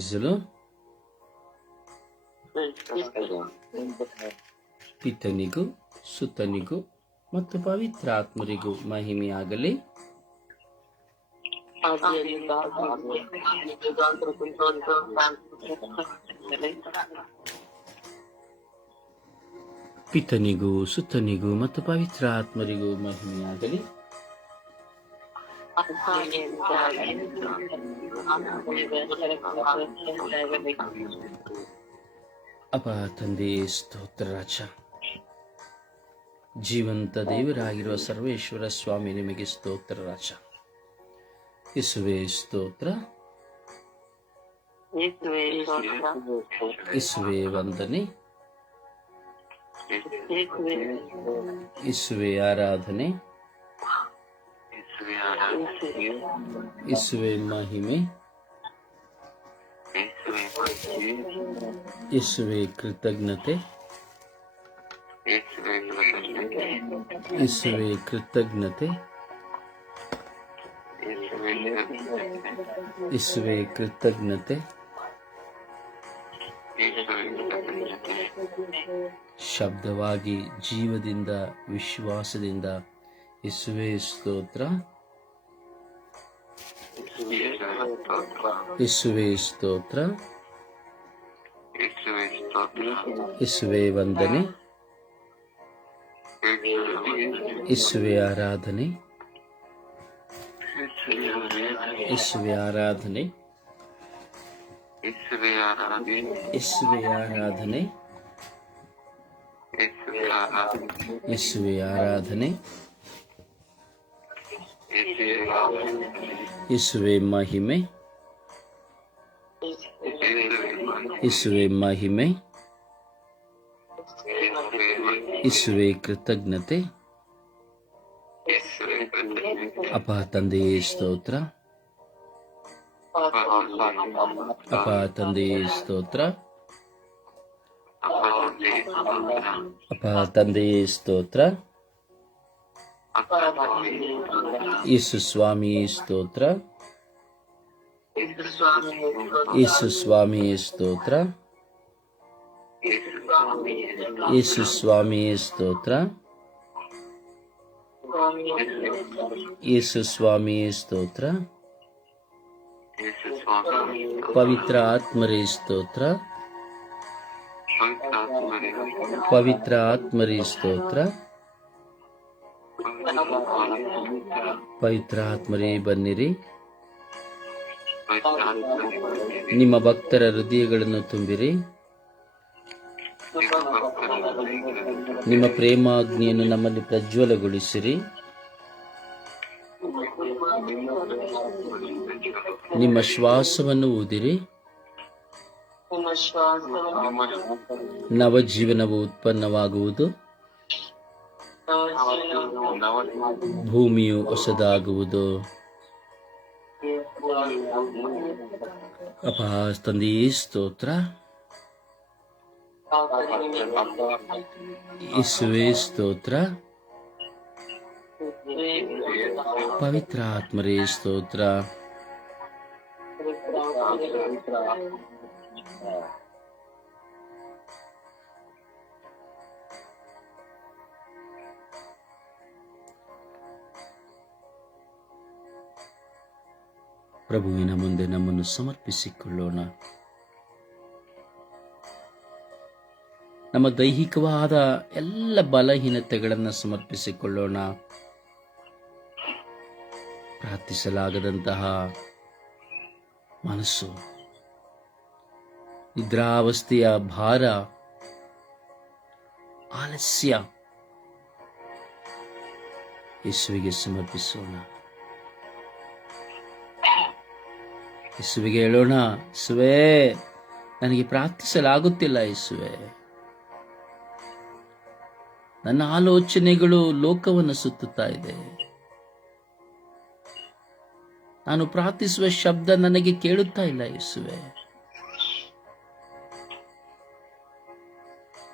ಿಸಲು ಪಿತನಿಗೂ ಸುತನಿಗೂ ಮತ್ತು ಪವಿತ್ರಾತ್ಮರಿಗೂ ಮಹಿಮೆಯಾಗಲಿ. ಪಿತನಿಗೂ ಸುತನಿಗೂ ಮತ್ತು ಪವಿತ್ರಾತ್ಮರಿಗೂ ಮಹಿಮೆಯಾಗಲಿ. ಅಪ್ಪ ತಂದೆಯೇ ಸ್ತೋತ್ರ ರಾಜ, ಜೀವಂತ ದೇವರಾಗಿರುವ ಸರ್ವೇಶ್ವರ ಸ್ವಾಮಿ ನಿಮಗೆ ಸ್ತೋತ್ರ ರಾಜ. ಯೇಸುವೇ ಸ್ತೋತ್ರ, ಯೇಸುವೇ ವಂದನೆ, ಯೇಸುವೇ ಆರಾಧನೆ, ಯೇಸುವೇ ಮಹಿಮೆ, ಯೇಸುವೇ ಕೃತಜ್ಞತೆ, ಯೇಸುವೇ ಕೃತಜ್ಞತೆ, ಯೇಸುವೇ ಕೃತಜ್ಞತೆ. ಶಬ್ದವಾಗಿ ಜೀವದಿಂದ ವಿಶ್ವಾಸದಿಂದ ಯೇಸುವೇ ಸ್ತೋತ್ರ, ಯೇಸುವೇ ಸ್ತೋತ್ರ, ಯೇಸುವೇ ವಂದನೆ, ಯೇಸುವೇ ಆರಾಧನೆ, ಯೇಸುವೇ ಆರಾಧನೆ, ಯೇಸುವೇ ಆರಾಧನೆ, ಯೇಸುವೇ ಆರಾಧನೆ, ಯೇಸುವೇ ಮಹಿಮೆ, ಯೇಸುವೇ ಮಹಿಮೆ, ಯೇಸುವೇ ಕೃತಜ್ಞತೆ. ಅಪ್ಪ ತಂದೆಯೇ ಸ್ತೋತ್ರ, ಅಪ್ಪ ತಂದೆಯೇ ಸ್ತೋತ್ರ, ಅಪ್ಪ ತಂದೆಯೇ ಸ್ತೋತ್ರ. ಯೇಸು ಸ್ವಾಮಿಯೇ ಸ್ತೋತ್ರ, ಯೇಸು ಸ್ವಾಮಿಯೇ ಸ್ತೋತ್ರ, ಯೇಸು ಸ್ವಾಮಿಯೇ ಸ್ತೋತ್ರ, ಯೇಸು ಸ್ವಾಮಿಯೇ ಸ್ತೋತ್ರ. ಪವಿತ್ರ ಆತ್ಮರೇ ಸ್ತೋತ್ರ, ಪವಿತ್ರ ಆತ್ಮರೇ ಸ್ತೋತ್ರ. ಪವಿತ್ರ ಆತ್ಮರೇ ಬನ್ನಿರಿ, ನಿಮ್ಮ ಭಕ್ತರ ಹೃದಯಗಳನ್ನು ತುಂಬಿರಿ, ನಿಮ್ಮ ಪ್ರೇಮಾಗ್ನಿಯನ್ನು ನಮ್ಮಲ್ಲಿ ಪ್ರಜ್ವಲಗೊಳಿಸಿರಿ, ನಿಮ್ಮ ಶ್ವಾಸವನ್ನು ಊದಿರಿ, ನವಜೀವನವು ಉತ್ಪನ್ನವಾಗುವುದು, ಭೂಮಿಯು ಹೊಸದಾಗುವುದು. ಅಪ್ಪ ತಂದೆಯೇ ಸ್ತೋತ್ರ, ಯೇಸುವೇ ಸ್ತೋತ್ರ, ಪವಿತ್ರ ಆತ್ಮರೇ ಸ್ತೋತ್ರ. ಪ್ರಭುವಿನ ಮುಂದೆ ನಮ್ಮನ್ನು ಸಮರ್ಪಿಸಿಕೊಳ್ಳೋಣ. ನಮ್ಮ ದೈಹಿಕವಾದ ಎಲ್ಲ ಬಲಹೀನತೆಗಳನ್ನು ಸಮರ್ಪಿಸಿಕೊಳ್ಳೋಣ. ಪ್ರಾರ್ಥಿಸಲಾಗದಂತಹ ಮನಸ್ಸು, ನಿದ್ರಾವಸ್ಥೆಯ ಭಾರ, ಆಲಸ್ಯ ಯೇಸುವಿಗೆ ಸಮರ್ಪಿಸೋಣ. ಯೇಸುವಿಗೆ ಹೇಳೋಣ, ಯೇಸುವೇ ನನಗೆ ಪ್ರಾರ್ಥಿಸಲಾಗುತ್ತಿಲ್ಲ, ಯೇಸುವೇ ನನ್ನ ಆಲೋಚನೆಗಳು ಲೋಕವನ್ನು ಸುತ್ತುತ್ತಾ ಇದೆ, ನಾನು ಪ್ರಾರ್ಥಿಸುವ ಶಬ್ದ ನನಗೆ ಕೇಳುತ್ತಾ ಇಲ್ಲ, ಯೇಸುವೇ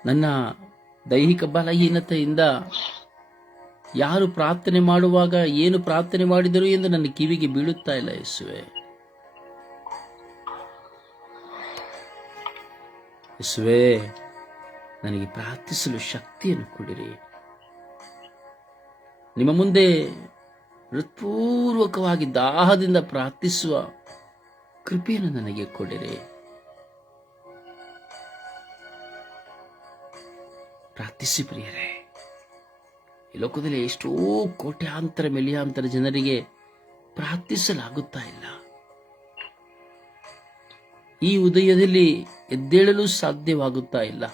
ನನ್ನ ದೈಹಿಕ ಬಲಹೀನತೆಯಿಂದ ಯಾರು ಪ್ರಾರ್ಥನೆ ಮಾಡುವಾಗ ಏನು ಪ್ರಾರ್ಥನೆ ಮಾಡಿದರು ಎಂದು ನನ್ನ ಕಿವಿಗೆ ಬೀಳುತ್ತಾ ಇಲ್ಲ, ಯೇಸುವೇ ಯೇಸುವೇ, ನನಗೆ ಪ್ರಾರ್ಥಿಸಲು ಶಕ್ತಿಯನ್ನು ಕೊಡಿರಿ. ನಿಮ್ಮ ಮುಂದೆ ಹೃತ್ಪೂರ್ವಕವಾಗಿ ದಾಹದಿಂದ ಪ್ರಾರ್ಥಿಸುವ ಕೃಪೆಯನ್ನು ನನಗೆ ಕೊಡಿರಿ. ಪ್ರಾರ್ಥಿಸಿ ಪ್ರಿಯರೇ. ಈ ಲೋಕದಲ್ಲಿ ಎಷ್ಟೋ ಕೋಟ್ಯಾಂತರ ಮಿಲಿಯಾಂತರ ಜನರಿಗೆ ಪ್ರಾರ್ಥಿಸಲಾಗುತ್ತಾ ಇಲ್ಲ. ಈ ಉದಯದಲ್ಲಿ ಎದ್ದೇಳಲು ಸಾಧ್ಯವಾಗುತ್ತಾ ಇಲ್ಲ.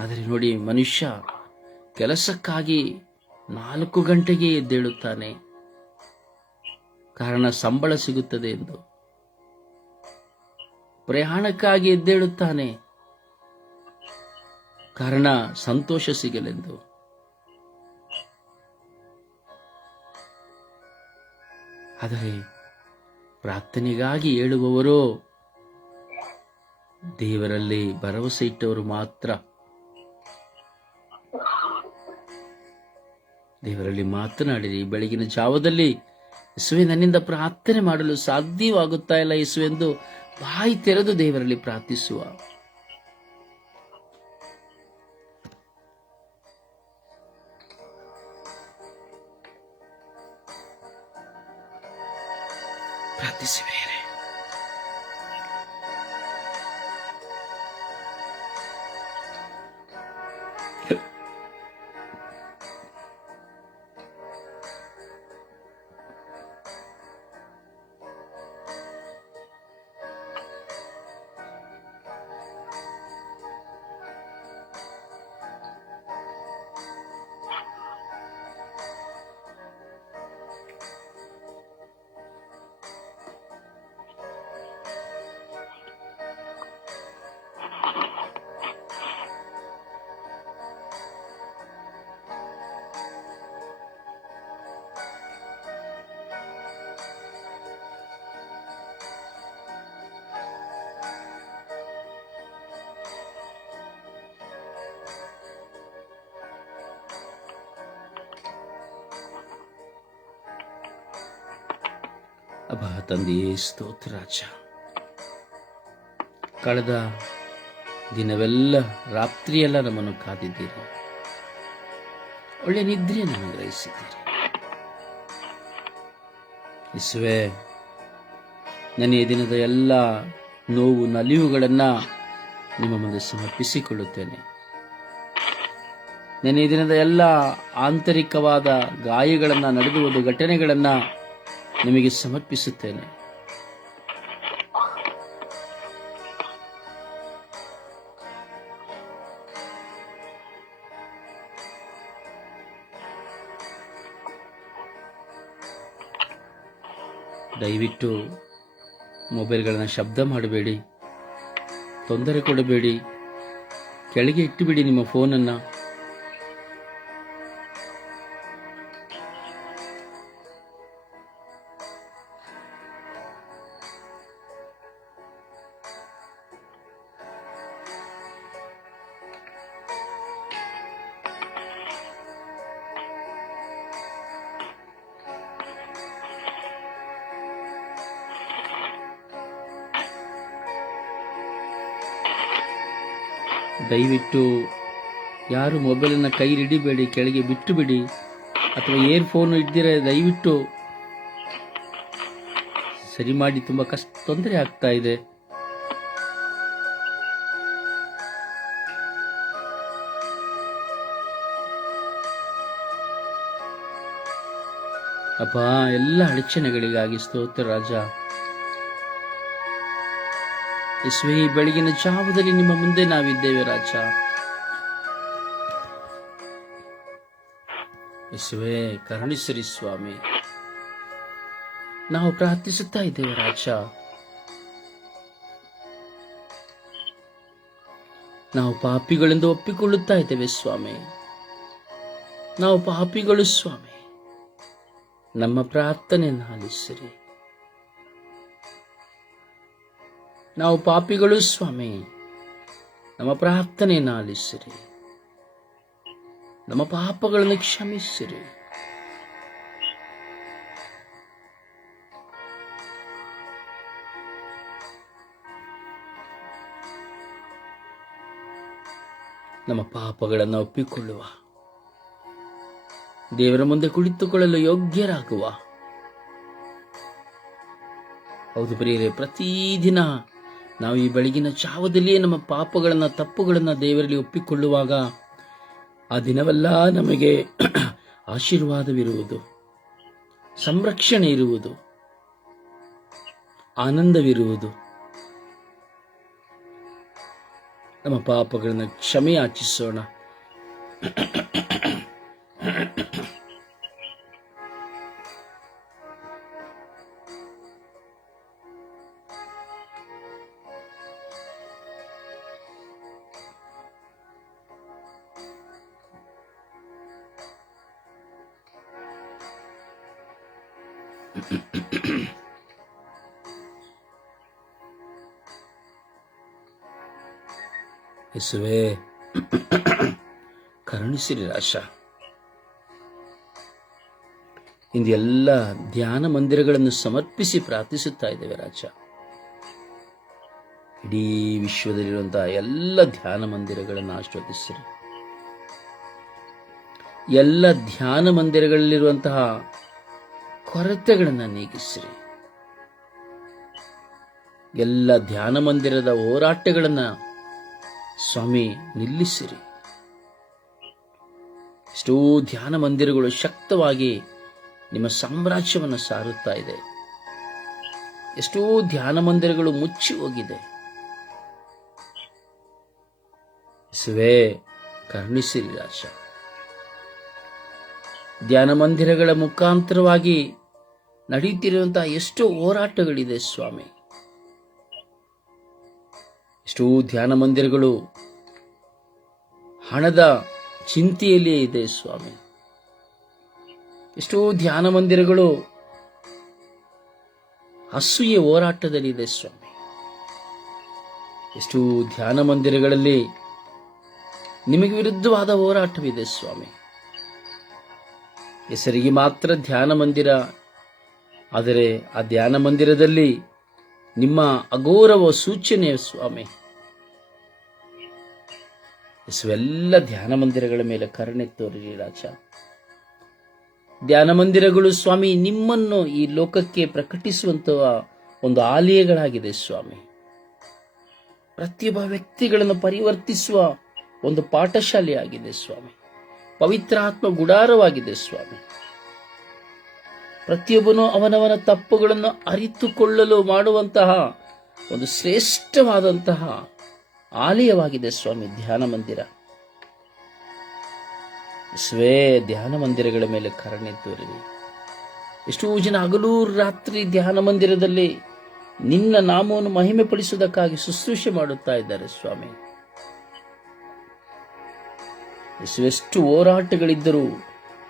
ಆದರೆ ನೋಡಿ, ಮನುಷ್ಯ ಕೆಲಸಕ್ಕಾಗಿ 4 ಗಂಟೆಗೆ ಎದ್ದೇಳುತ್ತಾನೆ, ಕಾರಣ ಸಂಬಳ ಸಿಗುತ್ತದೆ ಎಂದು. ಪ್ರಯಾಣಕ್ಕಾಗಿ ಎದ್ದೇಳುತ್ತಾನೆ, ಕಾರಣ ಸಂತೋಷ ಸಿಗಲೆಂದು. ಆದರೆ ಪ್ರಾರ್ಥನೆಗಾಗಿ ಏಳುವವರು ದೇವರಲ್ಲಿ ಭರವಸೆ ಇಟ್ಟವರು ಮಾತ್ರ. ದೇವರಲ್ಲಿ ಮಾತನಾಡಿರಿ. ಬೆಳಗಿನ ಜಾವದಲ್ಲಿ ಯೇಸುವೆ, ನನ್ನಿಂದ ಪ್ರಾರ್ಥನೆ ಮಾಡಲು ಸಾಧ್ಯವಾಗುತ್ತಾ ಇಲ್ಲ ಯೇಸುವೆಂದು ಬಾಯಿ ತೆರೆದು ದೇವರಲ್ಲಿ ಪ್ರಾರ್ಥಿಸುವ. ಪ್ರಾರ್ಥಿಸಿ ಪ್ರಿಯರೇ. ಅಬ್ಬಾ ತಂದೆಯೇ, ಸ್ತೋತ್ರ ರಾಜ. ಕಳೆದ ದಿನವೆಲ್ಲ ರಾತ್ರಿಯೆಲ್ಲ ನಮ್ಮನ್ನು ಕಾದಿದ್ದೀರಿ. ಒಳ್ಳೆ ನಿದ್ರೆಯನ್ನು ಅನುಗ್ರಹಿಸಿದ್ದೀರಿ. ಯೇಸುವೇ, ನನ್ನ ಈ ದಿನದ ಎಲ್ಲ ನೋವು ನಲಿವುಗಳನ್ನು ನಿಮ್ಮ ಮುಂದೆ ಸಮರ್ಪಿಸಿಕೊಳ್ಳುತ್ತೇನೆ. ನನ್ನ ಈ ದಿನದ ಎಲ್ಲ ಆಂತರಿಕವಾದ ಗಾಯಗಳನ್ನು, ನಡೆದು ಹೋದ ಘಟನೆಗಳನ್ನು ನಿಮಗೆ ಸಮರ್ಪಿಸುತ್ತೇನೆ. ದಯವಿಟ್ಟು ಮೊಬೈಲ್ಗಳನ್ನು ಶಬ್ದ ಮಾಡಬೇಡಿ, ತೊಂದರೆ ಕೊಡಬೇಡಿ, ಕೆಳಗೆ ಇಟ್ಟುಬಿಡಿ ನಿಮ್ಮ ಫೋನನ್ನು. ದಯವಿಟ್ಟು ಯಾರು ಮೊಬೈಲನ್ನು ಕೈ ಹಿಡಿಬೇಡಿ, ಕೆಳಗೆ ಬಿಟ್ಟು ಬಿಡಿ. ಅಥವಾ ಇಯರ್ಫೋನ್ ಇದ್ದಿರೆ ದಯವಿಟ್ಟು ಸರಿ ಮಾಡಿ. ತುಂಬ ತೊಂದರೆ ಆಗ್ತಾ ಇದೆ. ಅಪ್ಪ, ಎಲ್ಲ ಅಡಚಣೆಗಳಿಗಾಗಿ ಸ್ತೋತ್ರ ರಾಜ. ಯೇಸುವೇ, ಈ ಬೆಳಗಿನ ಜಾವದಲ್ಲಿ ನಿಮ್ಮ ಮುಂದೆ ನಾವಿದ್ದೇವೆ ರಾಜ. ಯೇಸುವೇ, ಕರುಣಿಸಿರಿ ಸ್ವಾಮಿ. ನಾವು ಪ್ರಾರ್ಥಿಸುತ್ತಾ ಇದ್ದೇವೆ ರಾಜ. ನಾವು ಪಾಪಿಗಳೆಂದು ಒಪ್ಪಿಕೊಳ್ಳುತ್ತಾ ಇದ್ದೇವೆ ಸ್ವಾಮಿ. ನಾವು ಪಾಪಿಗಳು ಸ್ವಾಮಿ. ನಮ್ಮ ಪ್ರಾರ್ಥನೆಯನ್ನು ಆಲಿಸಿರಿ. ನಾವು ಪಾಪಿಗಳು ಸ್ವಾಮಿ. ನಮ್ಮ ಪ್ರಾರ್ಥನೆಯನ್ನು ಆಲಿಸಿರಿ. ನಮ್ಮ ಪಾಪಗಳನ್ನು ಕ್ಷಮಿಸಿರಿ. ನಮ್ಮ ಪಾಪಗಳನ್ನು ಒಪ್ಪಿಕೊಳ್ಳುವ, ದೇವರ ಮುಂದೆ ಕುಳಿತುಕೊಳ್ಳಲು ಯೋಗ್ಯರಾಗುವ. ಹೌದು ಪ್ರಿಯರೇ, ಪ್ರತಿದಿನ ನಾವು ಈ ಬೆಳಗಿನ ಜಾವದಲ್ಲಿಯೇ ನಮ್ಮ ಪಾಪಗಳನ್ನು, ತಪ್ಪುಗಳನ್ನು ದೇವರಲ್ಲಿ ಒಪ್ಪಿಕೊಳ್ಳುವಾಗ ಆ ದಿನವೆಲ್ಲ ನಮಗೆ ಆಶೀರ್ವಾದವಿರುವುದು, ಸಂರಕ್ಷಣೆ ಇರುವುದು, ಆನಂದವಿರುವುದು. ನಮ್ಮ ಪಾಪಗಳನ್ನು ಕ್ಷಮೆ ಯಾಚಿಸೋಣ. ಯೇಸುವೇ, ಕರುಣಿಸಿರಿ ರಾಜ. ಇಂದು ಎಲ್ಲ ಧ್ಯಾನ ಮಂದಿರಗಳನ್ನು ಸಮರ್ಪಿಸಿ ಪ್ರಾರ್ಥಿಸುತ್ತಾ ಇದ್ದೇವೆ ರಾಜ. ಇಡೀ ವಿಶ್ವದಲ್ಲಿರುವಂತಹ ಎಲ್ಲ ಧ್ಯಾನ ಮಂದಿರಗಳನ್ನು ಆಶೀರ್ವದಿಸಿರಿ. ಎಲ್ಲ ಧ್ಯಾನ ಮಂದಿರಗಳಲ್ಲಿರುವಂತಹ ಕೊರತೆಗಳನ್ನು ನೀಗಿಸಿರಿ. ಎಲ್ಲ ಧ್ಯಾನ ಮಂದಿರದ ಹೋರಾಟಗಳನ್ನು ಸ್ವಾಮಿ ನಿಲ್ಲಿಸಿರಿ. ಎಷ್ಟೋ ಧ್ಯಾನ ಮಂದಿರಗಳು ಶಕ್ತವಾಗಿ ನಿಮ್ಮ ಸಾಮ್ರಾಜ್ಯವನ್ನು ಸಾರುತ್ತಾ ಇದೆ. ಎಷ್ಟೋ ಧ್ಯಾನ ಮಂದಿರಗಳು ಮುಚ್ಚಿ ಹೋಗಿದೆ. ಯೇಸುವೇ, ಕರುಣಿಸಿರಿ ರಾಜ. ಧ್ಯಾನ ಮಂದಿರಗಳ ಮುಖಾಂತರವಾಗಿ ನಡೆಯುತ್ತಿರುವಂತಹ ಎಷ್ಟೋ ಹೋರಾಟಗಳಿದೆ ಸ್ವಾಮಿ. ಎಷ್ಟೋ ಧ್ಯಾನ ಮಂದಿರಗಳು ಹಣದ ಚಿಂತೆಯಲ್ಲಿಯೇ ಇದೆ ಸ್ವಾಮಿ. ಎಷ್ಟೋ ಧ್ಯಾನ ಮಂದಿರಗಳು ಅಸೂಯೆ ಹೋರಾಟದಲ್ಲಿದೆ ಸ್ವಾಮಿ. ಎಷ್ಟೋ ಧ್ಯಾನ ಮಂದಿರಗಳಲ್ಲಿ ನಿಮಗೆ ವಿರುದ್ಧವಾದ ಹೋರಾಟವಿದೆ ಸ್ವಾಮಿ. ಹೆಸರಿಗೆ ಮಾತ್ರ ಧ್ಯಾನ ಮಂದಿರ, ಆದರೆ ಆ ಧ್ಯಾನ ಮಂದಿರದಲ್ಲಿ ನಿಮ್ಮ ಅಗೌರವ ಸೂಚನೆ ಸ್ವಾಮಿ. ಎಲ್ಲ ಧ್ಯಾನ ಮಂದಿರಗಳ ಮೇಲೆ ಕರುಣೆ ತೋರಿರಿ ರಾಜ. ಧ್ಯಾನ ಮಂದಿರಗಳು ಸ್ವಾಮಿ ನಿಮ್ಮನ್ನು ಈ ಲೋಕಕ್ಕೆ ಪ್ರಕಟಿಸುವಂತಹ ಒಂದು ಆಲಯಗಳಾಗಿದೆ ಸ್ವಾಮಿ. ಪ್ರತಿಯೊಬ್ಬ ವ್ಯಕ್ತಿಗಳನ್ನು ಪರಿವರ್ತಿಸುವ ಒಂದು ಪಾಠಶಾಲೆಯಾಗಿದೆ ಸ್ವಾಮಿ. ಪವಿತ್ರ ಆತ್ಮ ಗುಡಾರವಾಗಿದೆ ಸ್ವಾಮಿ. ಪ್ರತಿಯೊಬ್ಬನು ಅವನವನ ತಪ್ಪುಗಳನ್ನು ಅರಿತುಕೊಳ್ಳಲು ಮಾಡುವಂತಹ ಒಂದು ಶ್ರೇಷ್ಠವಾದಂತಹ ಆಲಯವಾಗಿದೆ ಸ್ವಾಮಿ ಧ್ಯಾನ ಮಂದಿರ. ಧ್ಯಾನ ಮಂದಿರಗಳ ಮೇಲೆ ಕರುಣೆ ತೋರಿರಿ. ಎಷ್ಟೋ ಜನ ಹಗಲು ರಾತ್ರಿ ಧ್ಯಾನ ಮಂದಿರದಲ್ಲಿ ನಿನ್ನ ನಾಮವನ್ನು ಮಹಿಮೆ ಪಡಿಸುವುದಕ್ಕಾಗಿ ಶುಶ್ರೂಷೆ ಮಾಡುತ್ತಾ ಇದ್ದಾರೆ ಸ್ವಾಮಿ. ಎಷ್ಟು ಹೋರಾಟಗಳಿದ್ದರೂ,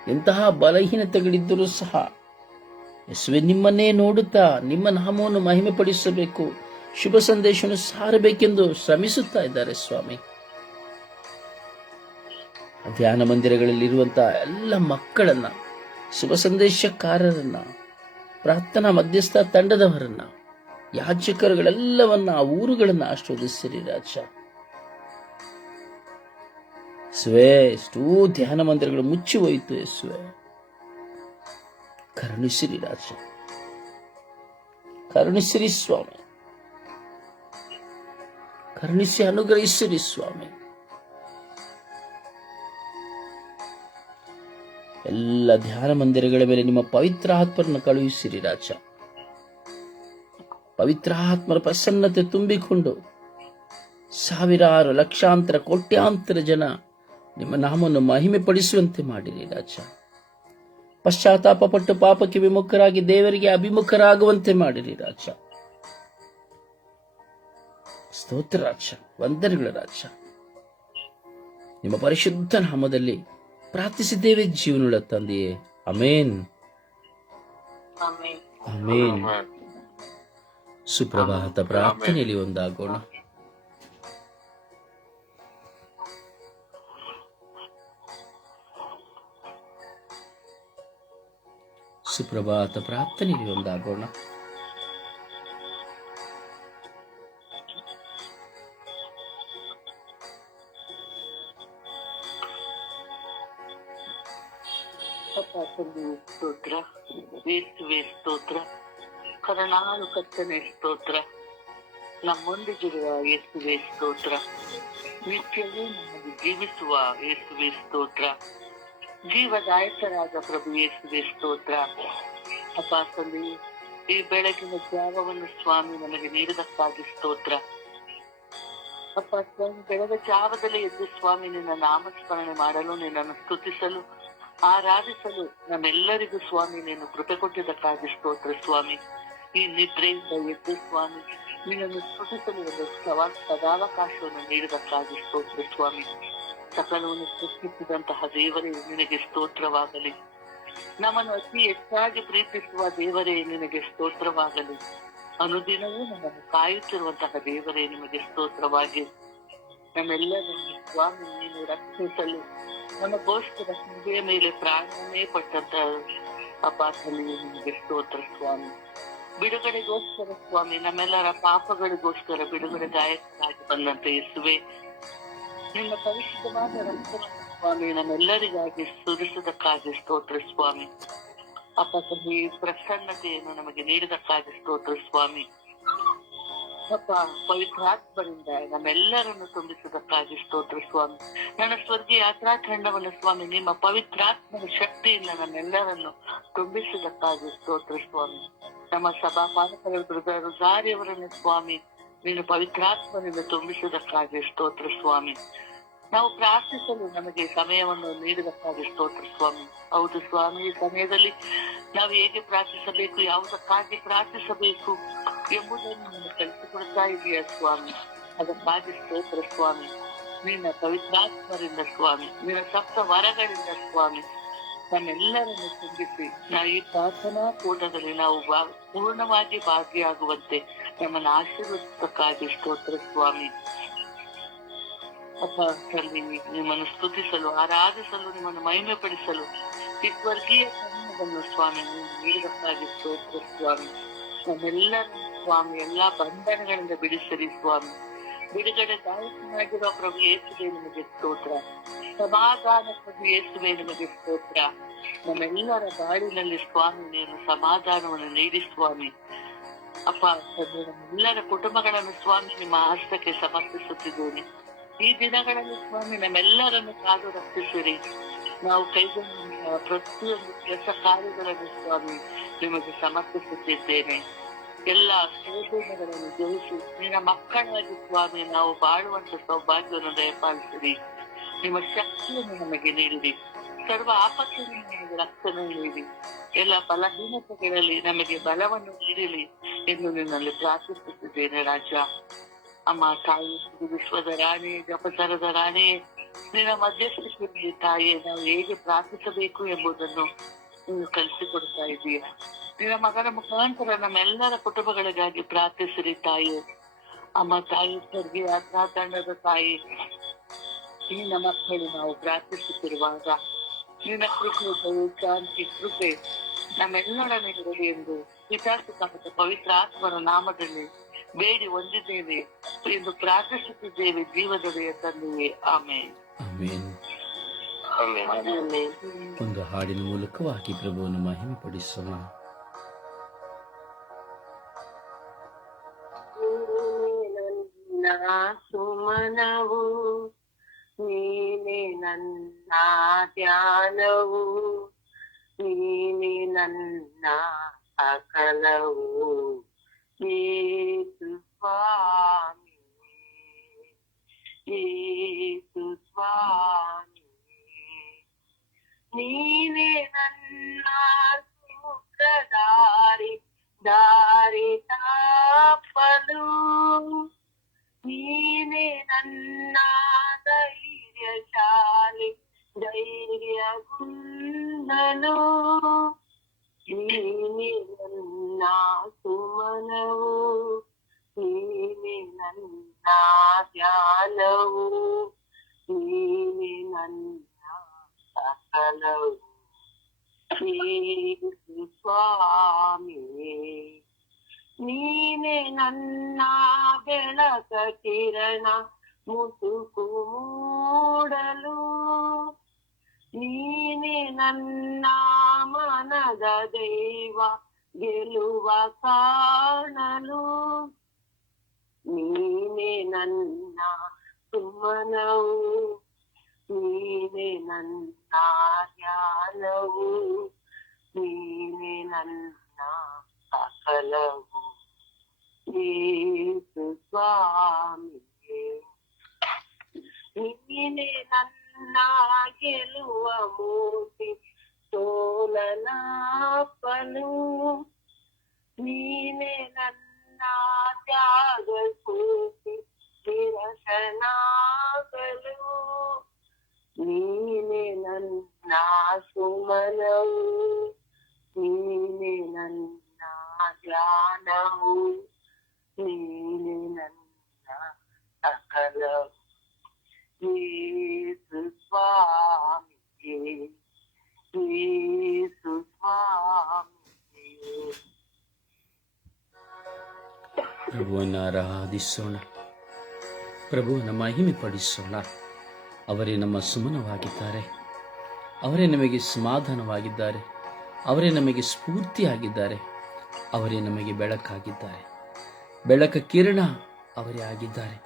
ಎಂತಹ ಬಲಹೀನತೆಗಳಿದ್ದರೂ ಸಹ ಯೇಸುವೆ ನಿಮ್ಮನ್ನೇ ನೋಡುತ್ತಾ ನಿಮ್ಮ ನಾಮವನ್ನು ಮಹಿಮೆ ಪಡಿಸಬೇಕು, ಶುಭ ಸಂದೇಶವನ್ನು ಸಾರಬೇಕೆಂದು ಶ್ರಮಿಸುತ್ತಾ ಇದ್ದಾರೆ ಸ್ವಾಮಿ. ಧ್ಯಾನ ಮಂದಿರಗಳಲ್ಲಿರುವಂತಹ ಎಲ್ಲ ಮಕ್ಕಳನ್ನ, ಶುಭ ಸಂದೇಶಕಾರರನ್ನ, ಪ್ರಾರ್ಥನಾ ಮಧ್ಯಸ್ಥ ತಂಡದವರನ್ನ, ಯಾಜಕರುಗಳೆಲ್ಲವನ್ನ, ಆ ಊರುಗಳನ್ನ ಆಶೀರ್ವದಿಸಿರಿ ರಾಜ. ಯೇಸುವೆ, ಎಷ್ಟೋ ಧ್ಯಾನ ಮಂದಿರಗಳು ಮುಚ್ಚಿ ಹೋಯಿತು ಯೇಸುವೆ, ಕರುಣಿಸಿರಿ ರಾಜ. ಕರುಣಿಸಿರಿ ಸ್ವಾಮಿ, ಕರುಣಿಸಿ ಅನುಗ್ರಹಿಸಿರಿ ಸ್ವಾಮಿ. ಎಲ್ಲ ಧ್ಯಾನ ಮಂದಿರಗಳ ಮೇಲೆ ನಿಮ್ಮ ಪವಿತ್ರ ಆತ್ಮರನ್ನು ಕಳುಹಿಸಿರಿ ರಾಜ. ಪವಿತ್ರ ಆತ್ಮರ ಪ್ರಸನ್ನತೆ ತುಂಬಿಕೊಂಡು ಸಾವಿರಾರು, ಲಕ್ಷಾಂತರ, ಕೋಟ್ಯಾಂತರ ಜನ ನಿಮ್ಮ ನಾಮವನ್ನು ಮಹಿಮೆ ಪಡಿಸುವಂತೆ ಮಾಡಿರಿ ರಾಜ. ಪಶ್ಚಾತ್ತಾಪ ಪಟ್ಟು ಪಾಪಕ್ಕೆ ವಿಮುಖರಾಗಿ ದೇವರಿಗೆ ಅಭಿಮುಖರಾಗುವಂತೆ ಮಾಡಿರಿ ರಾಜ. ಸ್ತೋತ್ರ ರಾಜ, ವಂದನೆಗಳು ರಾಜ. ನಿಮ್ಮ ಪರಿಶುದ್ಧ ನಾಮದಲ್ಲಿ ಪ್ರಾರ್ಥಿಸಿದ್ದೇವೆ ಜೀವನುಳ್ಳ ತಂದೆಯೇ, ಅಮೇನ್, ಅಮೇನ್. ಸುಪ್ರಭಾತ ಪ್ರಾರ್ಥನೆಯಲ್ಲಿ ಒಂದಾಗೋಣ. ಸುಪ್ರಭಾತ ಪ್ರಾರ್ಥನೆಯಲ್ಲಿ ಒಂದಾಗೋಣ. ಅಪ್ಪ ತಂದೆ ಸ್ತೋತ್ರ, ಯೇಸುವೆ ಸ್ತೋತ್ರ, ಕರುಣಾಳು ಕರ್ತನೆ ಸ್ತೋತ್ರ, ನಮ್ಮೊಂದಿಗಿರುವ ಯೇಸುವೆ ಸ್ತೋತ್ರ, ನಿತ್ಯವೂ ನಮಗೆ ಜೀವಿಸುವ ಯೇಸುವೆ ಸ್ತೋತ್ರ, ಜೀವದಾಯಕರಾದ ಪ್ರಭು ಯೇಸುವೆ ಸ್ತೋತ್ರ. ಅಪ್ಪ ತಂದೆ, ಈ ಬೆಳಗಿನ ಜಾವವನ್ನು ಸ್ವಾಮಿ ನಮಗೆ ನೀಡಿದಕ್ಕಾಗಿ ಸ್ತೋತ್ರ. ಅಪ್ಪ ಸ್ವಾಮಿ, ಬೆಳಗ ಜಾವದಲ್ಲಿ ಎದ್ದು ಸ್ವಾಮಿ ನಿನ್ನ ನಾಮಸ್ಮರಣೆ ಮಾಡಲು, ನಿನ್ನನ್ನು ಸ್ತುತಿಸಲು, ಆರಾಧಿಸಲು ನಮ್ಮೆಲ್ಲರಿಗೂ ಸ್ವಾಮಿ ನೀನು ಕೃಪೆ ಕೊಟ್ಟಿದ್ದಕ್ಕಾಗಿ ಸ್ತೋತ್ರ ಸ್ವಾಮಿ. ಈ ನಿದ್ರೆಯಿಂದ ಎದ್ದು ಸ್ವಾಮಿ ನಿನ್ನನ್ನು ಸ್ತುತಿಸಲು ಒಂದು ಸದಾವಕಾಶವನ್ನು ನೀಡಿದಕ್ಕಾಗಿ ಸ್ತೋತ್ರ ಸ್ವಾಮಿ. ಸಕಲವನ್ನು ಸೃಷ್ಟಿಸಿದಂತಹ ದೇವರೇ ನಿನಗೆ ಸ್ತೋತ್ರವಾಗಲಿ. ನಮ್ಮನ್ನು ಅತಿ ಹೆಚ್ಚಾಗಿ ಪ್ರೀತಿಸುವ ದೇವರೇ ನಿನಗೆ ಸ್ತೋತ್ರವಾಗಲಿ. ಅನುದಿನವೂ ನಮ್ಮನ್ನು ಕಾಯುತ್ತಿರುವಂತಹ ದೇವರೇ ನಿಮಗೆ ಸ್ತೋತ್ರವಾಗಿ. ನಮ್ಮೆಲ್ಲರನ್ನು ಸ್ವಾಮಿ ನೀನು ರಕ್ಷಿಸಲು ನಮಗೋಸ್ಕರ ಸಂಜೆಯ ಮೇಲೆ ಪ್ರಾಣವನ್ನೇ ಪಟ್ಟಂತ ಅಪಾತಲ್ಲಿ ನಿಮಗೆ ಸ್ತೋತ್ರ ಸ್ವಾಮಿ. ಬಿಡುಗಡೆಗೋಸ್ಕರ ಸ್ವಾಮಿ, ನಮ್ಮೆಲ್ಲರ ಪಾಪಗಳಿಗೋಸ್ಕರ ಬಿಡುಗಡೆದಾಯಕರಾಗಿ ಬಂದಂತೆ ಯೇಸುವೆ, ನಿನ್ನ ಪರಿಶುದ್ಧವಾದ ರಕ್ತವನ್ನು ಸ್ವಾಮಿ ನಮ್ಮೆಲ್ಲರಿಗಾಗಿ ಸುರಿಸಿದಕ್ಕಾಗಿ ಸ್ತೋತ್ರ ಸ್ವಾಮಿ. ಅಪ್ಪ ತಂದೆ, ಪ್ರಸನ್ನತೆಯನ್ನು ನಮಗೆ ನೀಡಿದಕ್ಕಾಗಿ ಸ್ತೋತ್ರ ಸ್ವಾಮಿ. ಅಪ್ಪ ಪವಿತ್ರಾತ್ಮರಿಂದ ನಮ್ಮೆಲ್ಲರನ್ನು ತುಂಬಿಸಿದಕ್ಕಾಗಿ ಸ್ತೋತ್ರ ಸ್ವಾಮಿ. ನನ್ನ ಸ್ವರ್ಗೀಯ ಯಾತ್ರಾ ತಂಡವನ್ನು ಸ್ವಾಮಿ ನಿಮ್ಮ ಪವಿತ್ರಾತ್ಮನ ಶಕ್ತಿಯಿಂದ ನಮ್ಮೆಲ್ಲರನ್ನು ತುಂಬಿಸಿದಕ್ಕಾಗಿ ಸ್ತೋತ್ರ ಸ್ವಾಮಿ. ನಮ್ಮ ಸಭಾ ಪಾಲಕರ ಬ್ರದರ್ ರುಜಾರಿಯವರನ್ನು ಸ್ವಾಮಿ ನೀನು ಪವಿತ್ರಾತ್ಮನಿಂದ ತುಂಬಿಸಿದಕ್ಕಾಗಿ ಸ್ತೋತ್ರ ಸ್ವಾಮಿ. ನಾವು ಪ್ರಾರ್ಥಿಸಲು ನಮಗೆ ಸಮಯವನ್ನು ನೀಡಿದಕ್ಕಾಗಿ ಸ್ತೋತ್ರ ಸ್ವಾಮಿ. ಹೌದು ಸ್ವಾಮಿ, ಈ ಸಮಯದಲ್ಲಿ ನಾವು ಹೇಗೆ ಪ್ರಾರ್ಥಿಸಬೇಕು, ಯಾವುದಕ್ಕಾಗಿ ಪ್ರಾರ್ಥಿಸಬೇಕು ಎಂಬುದನ್ನು ನೀನು ಕಲಿಸಿಕೊಡ್ತಾ ಇದೆಯಾ ಸ್ವಾಮಿ. ಅದಕ್ಕಾಗಿ ಸ್ತೋತ್ರ ಸ್ವಾಮಿ. ನಿನ್ನ ಪವಿತ್ರಾತ್ಮರಿಂದ ಸ್ವಾಮಿ, ನಿನ್ನ ಸಪ್ತ ವರಗಳಿಂದ ಸ್ವಾಮಿ ನಮ್ಮೆಲ್ಲರನ್ನು ತುಂಬಿಸಿ ನಾವು ಈ ಪ್ರಾರ್ಥನಾ ಕೂಟದಲ್ಲಿ ನಾವು ಪೂರ್ಣವಾಗಿ ಭಾಗಿಯಾಗುವಂತೆ ನಮ್ಮನ್ನು ಆಶೀರ್ವದಿಸಕ್ಕಾಗಿ ಸ್ತೋತ್ರ ಸ್ವಾಮಿ. ಅಪ್ಪ ತಂದೆ, ನಿಮ್ಮನ್ನು ಸ್ತುತಿಸಲು, ಆರಾಧಿಸಲು, ನಿಮ್ಮನ್ನು ಮಹಿಮೆ ಪಡಿಸಲು ಈ ಸ್ವರ್ಗೀಯ ಸಮಯವನ್ನು ಸ್ವಾಮಿ ನೀವು ನೀಡಿದಕ್ಕಾಗಿ ಸ್ತೋತ್ರ ಸ್ವಾಮಿ. ನಮ್ಮೆಲ್ಲರನ್ನು ಸ್ವಾಮಿ ಎಲ್ಲಾ ಬಂಧನಗಳಿಂದ ಬಿಡಿಸಲಿ ಸ್ವಾಮಿ. ಬಿಡುಗಡೆದಾಯಕನಾಗಿರುವ ಪ್ರಭು ಯೇಸುವೆ ನಿಮಗೆ ಸ್ತೋತ್ರ. ಸಮಾಧಾನ ಪ್ರಭು ಯೇಸುವೆ ನಿಮಗೆ ಸ್ತೋತ್ರ. ನಮ್ಮೆಲ್ಲರ ಬಾಳಿನಲ್ಲಿ ಸ್ವಾಮಿ ನೀನು ಸಮಾಧಾನವನ್ನು ನೀಡಿ ಸ್ವಾಮಿ. ಅಪ್ಪ ತಂದೆ, ನಮ್ಮೆಲ್ಲರ ಕುಟುಂಬಗಳನ್ನು ಸ್ವಾಮಿ ನಿಮ್ಮ ಹಸ್ತಕ್ಕೆ ಸಮರ್ಪಿಸುತ್ತಿದ್ದೇನೆ. ಈ ದಿನಗಳಲ್ಲಿ ಸ್ವಾಮಿ ನಮ್ಮೆಲ್ಲರನ್ನು ಕಾದು ರಕ್ಷಿಸಿರಿ. ನಾವು ಕೈಗೊಂಡ ಪ್ರತಿಯೊಂದು ಕೆಲಸ ಕಾರ್ಯಗಳನ್ನು ಸ್ವಾಮಿ ನಿಮಗೆ ಸಮರ್ಪಿಸುತ್ತಿದ್ದೇನೆ. ಎಲ್ಲ ಶೋಧನೆಗಳನ್ನು ಜಯಿಸಿ ನಿನ್ನ ಮಕ್ಕಳಾಗಿ ಸ್ವಾಮಿ ನಾವು ಬಾಳುವಂತ ಸೌಭಾಗ್ಯವನ್ನು ದಯಪಾಲಿಸಿರಿ. ನಿಮ್ಮ ಶಕ್ತಿಯನ್ನು ನಮಗೆ ನೀಡಿರಿ. ಸರ್ವ ಆಪತ್ತಿನಿಂದ ನಮಗೆ ರಕ್ಷಣೆ ನೀಡಿ. ಎಲ್ಲ ಬಲಹೀನತೆಗಳಲ್ಲಿ ನಮಗೆ ಬಲವನ್ನು ನೀಡಲಿ ಎಂದು ನಿನ್ನಲ್ಲಿ ಪ್ರಾರ್ಥಿಸುತ್ತಿದ್ದೇನೆ ರಾಜ. ಅಮ್ಮ ತಾಯಿ, ವಿಶ್ವದ ರಾಣಿ, ಜಪಸರದ ರಾಣಿ, ನಿನ್ನ ಮಧ್ಯಸ್ಥಿಕೆಯಲ್ಲಿ ತಾಯಿ ನಾವು ಹೇಗೆ ಪ್ರಾರ್ಥಿಸಬೇಕು ಎಂಬುದನ್ನು ನೀನು ಕಲಿಸಿಕೊಡ್ತಾ ಇದೀಯ. ನಿನ್ನ ಮಗನ ಮುಖಾಂತರ ನಮ್ಮೆಲ್ಲರ ಕುಟುಂಬಗಳಿಗಾಗಿ ಪ್ರಾರ್ಥಿಸಿರಿ ತಾಯಿ. ಅಮ್ಮ ತಾಯಿ, ಸ್ವರ್ಗೀಯ ಯಾತ್ರಾ ತಂಡದ ತಾಯಿ, ನಿನ್ನ ಮಕ್ಕಳು ನಾವು ಪ್ರಾರ್ಥಿಸುತ್ತಿರುವಾಗ ನಿನ್ನ ಕೃಪೆ, ದಯೆ, ಶಾಂತಿ, ಕೃಪೆ ನಮ್ಮೆಲ್ಲರ ನೀಡಲಿ ಎಂದು ಪಿತಾಸುತ ಮತ್ತು ಪವಿತ್ರ ಆತ್ಮನ ನಾಮದಲ್ಲಿ ಬೇಡಿ ಹೊಂದಿದ್ದೇವೆ ಎಂದು ಪ್ರಾರ್ಥಿಸುತ್ತಿದ್ದೇವೆ ಜೀವದೊಡೆಯ ತಂದೆಯೇ. ಆಮೇನ್. ಒಂದು ಹಾಡಿನ ಮೂಲಕವಾಗಿ ಪ್ರಭುವನ್ನು ಮಹಿಮೆ ಪಡಿಸೋಣ. ನನ್ನ ಸುಮನವು ನೀನೆ, ನನ್ನ ಧ್ಯಾನವು ನೀನೆ, ನನ್ನ ಸಕಲವು ಯೇಸು ಸ್ವಾಮಿ, ಯೇಸು ಸ್ವಾಮಿ. ನೀನೆ ನನ್ನ ಸೂತ್ರಧಾರಿ, ದಾರಿ ತಪ್ಪಲು ನೀನೆ ನನ್ನ ಧೈರ್ಯಶಾಲಿ, ಧೈರ್ಯಗುಂದನು ನೀನೆ ನನ್ನ ಸುಮನವು, ನೀನೆ ನನ್ನ ಧ್ಯಾನವು, ನೀನೆ ನನ್ನ ಸಕಲವು ಯೇಸು ಸ್ವಾಮಿ. ನೀನೆ ನನ್ನ ಬೆಳಕ ಕಿರಣ, ಮುಸುಕು ಮೂಡಲು ನೀನೆ ನನ್ನ ಮನದ ದೈವ ಗೆಲುವ ಕಾಣಲು, ನೀನೆ ನನ್ನ ಸುಮನವು, ನೀನೆ ನನ್ನ ಧ್ಯಾನವು, ನೀನೆ ನನ್ನ ಸಕಲವು, ಯೇಸು ಸ್ವಾಮಿಯೇ. ನೀನೆ ನನ್ನ ಗೆಲುವ ಮೂರ್ತಿ ಸೋಲನಾಪನು, ನೀನೆ ನನ್ನ ತ್ಯಾಗ ಸ್ಫೂರ್ತಿ ನಿರಶನಾಗಲು, ನೀನೆ ನನ್ನ ಸುಮನವು, ನೀನೆ ನನ್ನ ಧ್ಯಾನವು, ನೀನೆ ನನ್ನ ಸಕಲವು, ಯೇಸು ಸ್ವಾಮಿಯೇ, ಯೇಸು ಸ್ವಾಮಿಯೇ. ಪ್ರಭುವನ್ನು ಆರಾಧಿಸೋಣ, ಪ್ರಭುವನ್ನು ಮಹಿಮೆ ಪಡಿಸೋಣ. ಅವರೇ ನಮ್ಮ ಸುಮನವಾಗಿದ್ದಾರೆ, ಅವರೇ ನಮಗೆ ಸಮಾಧಾನವಾಗಿದ್ದಾರೆ, ಅವರೇ ನಮಗೆ ಸ್ಫೂರ್ತಿಯಾಗಿದ್ದಾರೆ, ಅವರೇ ನಮಗೆ ಬೆಳಕಾಗಿದ್ದಾರೆ, ಬೆಳಕ ಕಿರಣ ಅವರೇ ಆಗಿದ್ದಾರೆ.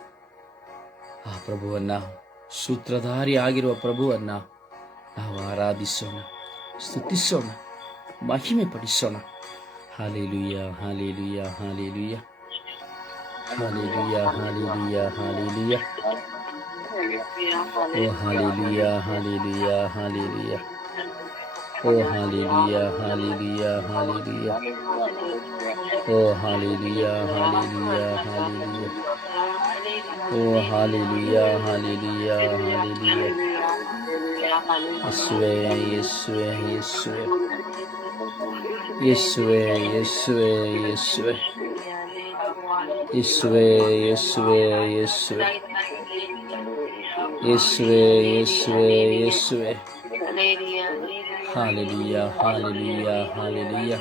ಆ ಪ್ರಭುವನ್ನ, ಸೂತ್ರಧಾರಿ ಆಗಿರುವ ಪ್ರಭುವನ್ನ ನಾವು ಆರಾಧಿಸೋಣ, ಸ್ತುತಿಸೋಣ, ಮಹಿಮೆ ಪಡಿಸೋಣ. Hallelujah, hallelujah, hallelujah, hallelujah, hallelujah, hallelujah. ಓ ಹಾಲೆಲೂಯ, ಹಾಲೆಲೂಯ, ಹಾಲೆಲೂಯ. ಓ ಹಾಲೆಲೂಯ, ಹಾಲೆಲೂಯ, ಹಾಲೆಲೂಯ. ಓ ಹಾಲೆಲೂಯ, ಹಾಲೆಲೂಯ, ಹಾಲೆಲೂಯ. ಓ ಹಾಲೆಲೂಯ, ಹಾಲೆಲೂಯ, ಹಾಲೆಲೂಯ. ಯೇಸುವೇ, ಯೇಸುವೇ, ಯೇಸುವೇ, ಯೇಸುವೇ, ಯೇಸುವೇ, ಯೇಸುವೇ, ಯೇಸುವೇ, ಯೇಸುವೇ, ಯೇಸುವೇ, ಯೇಸುವೇ, ಯೇಸುವೇ, ಯೇಸುವೇ. Hallelujah, hallelujah, hallelujah,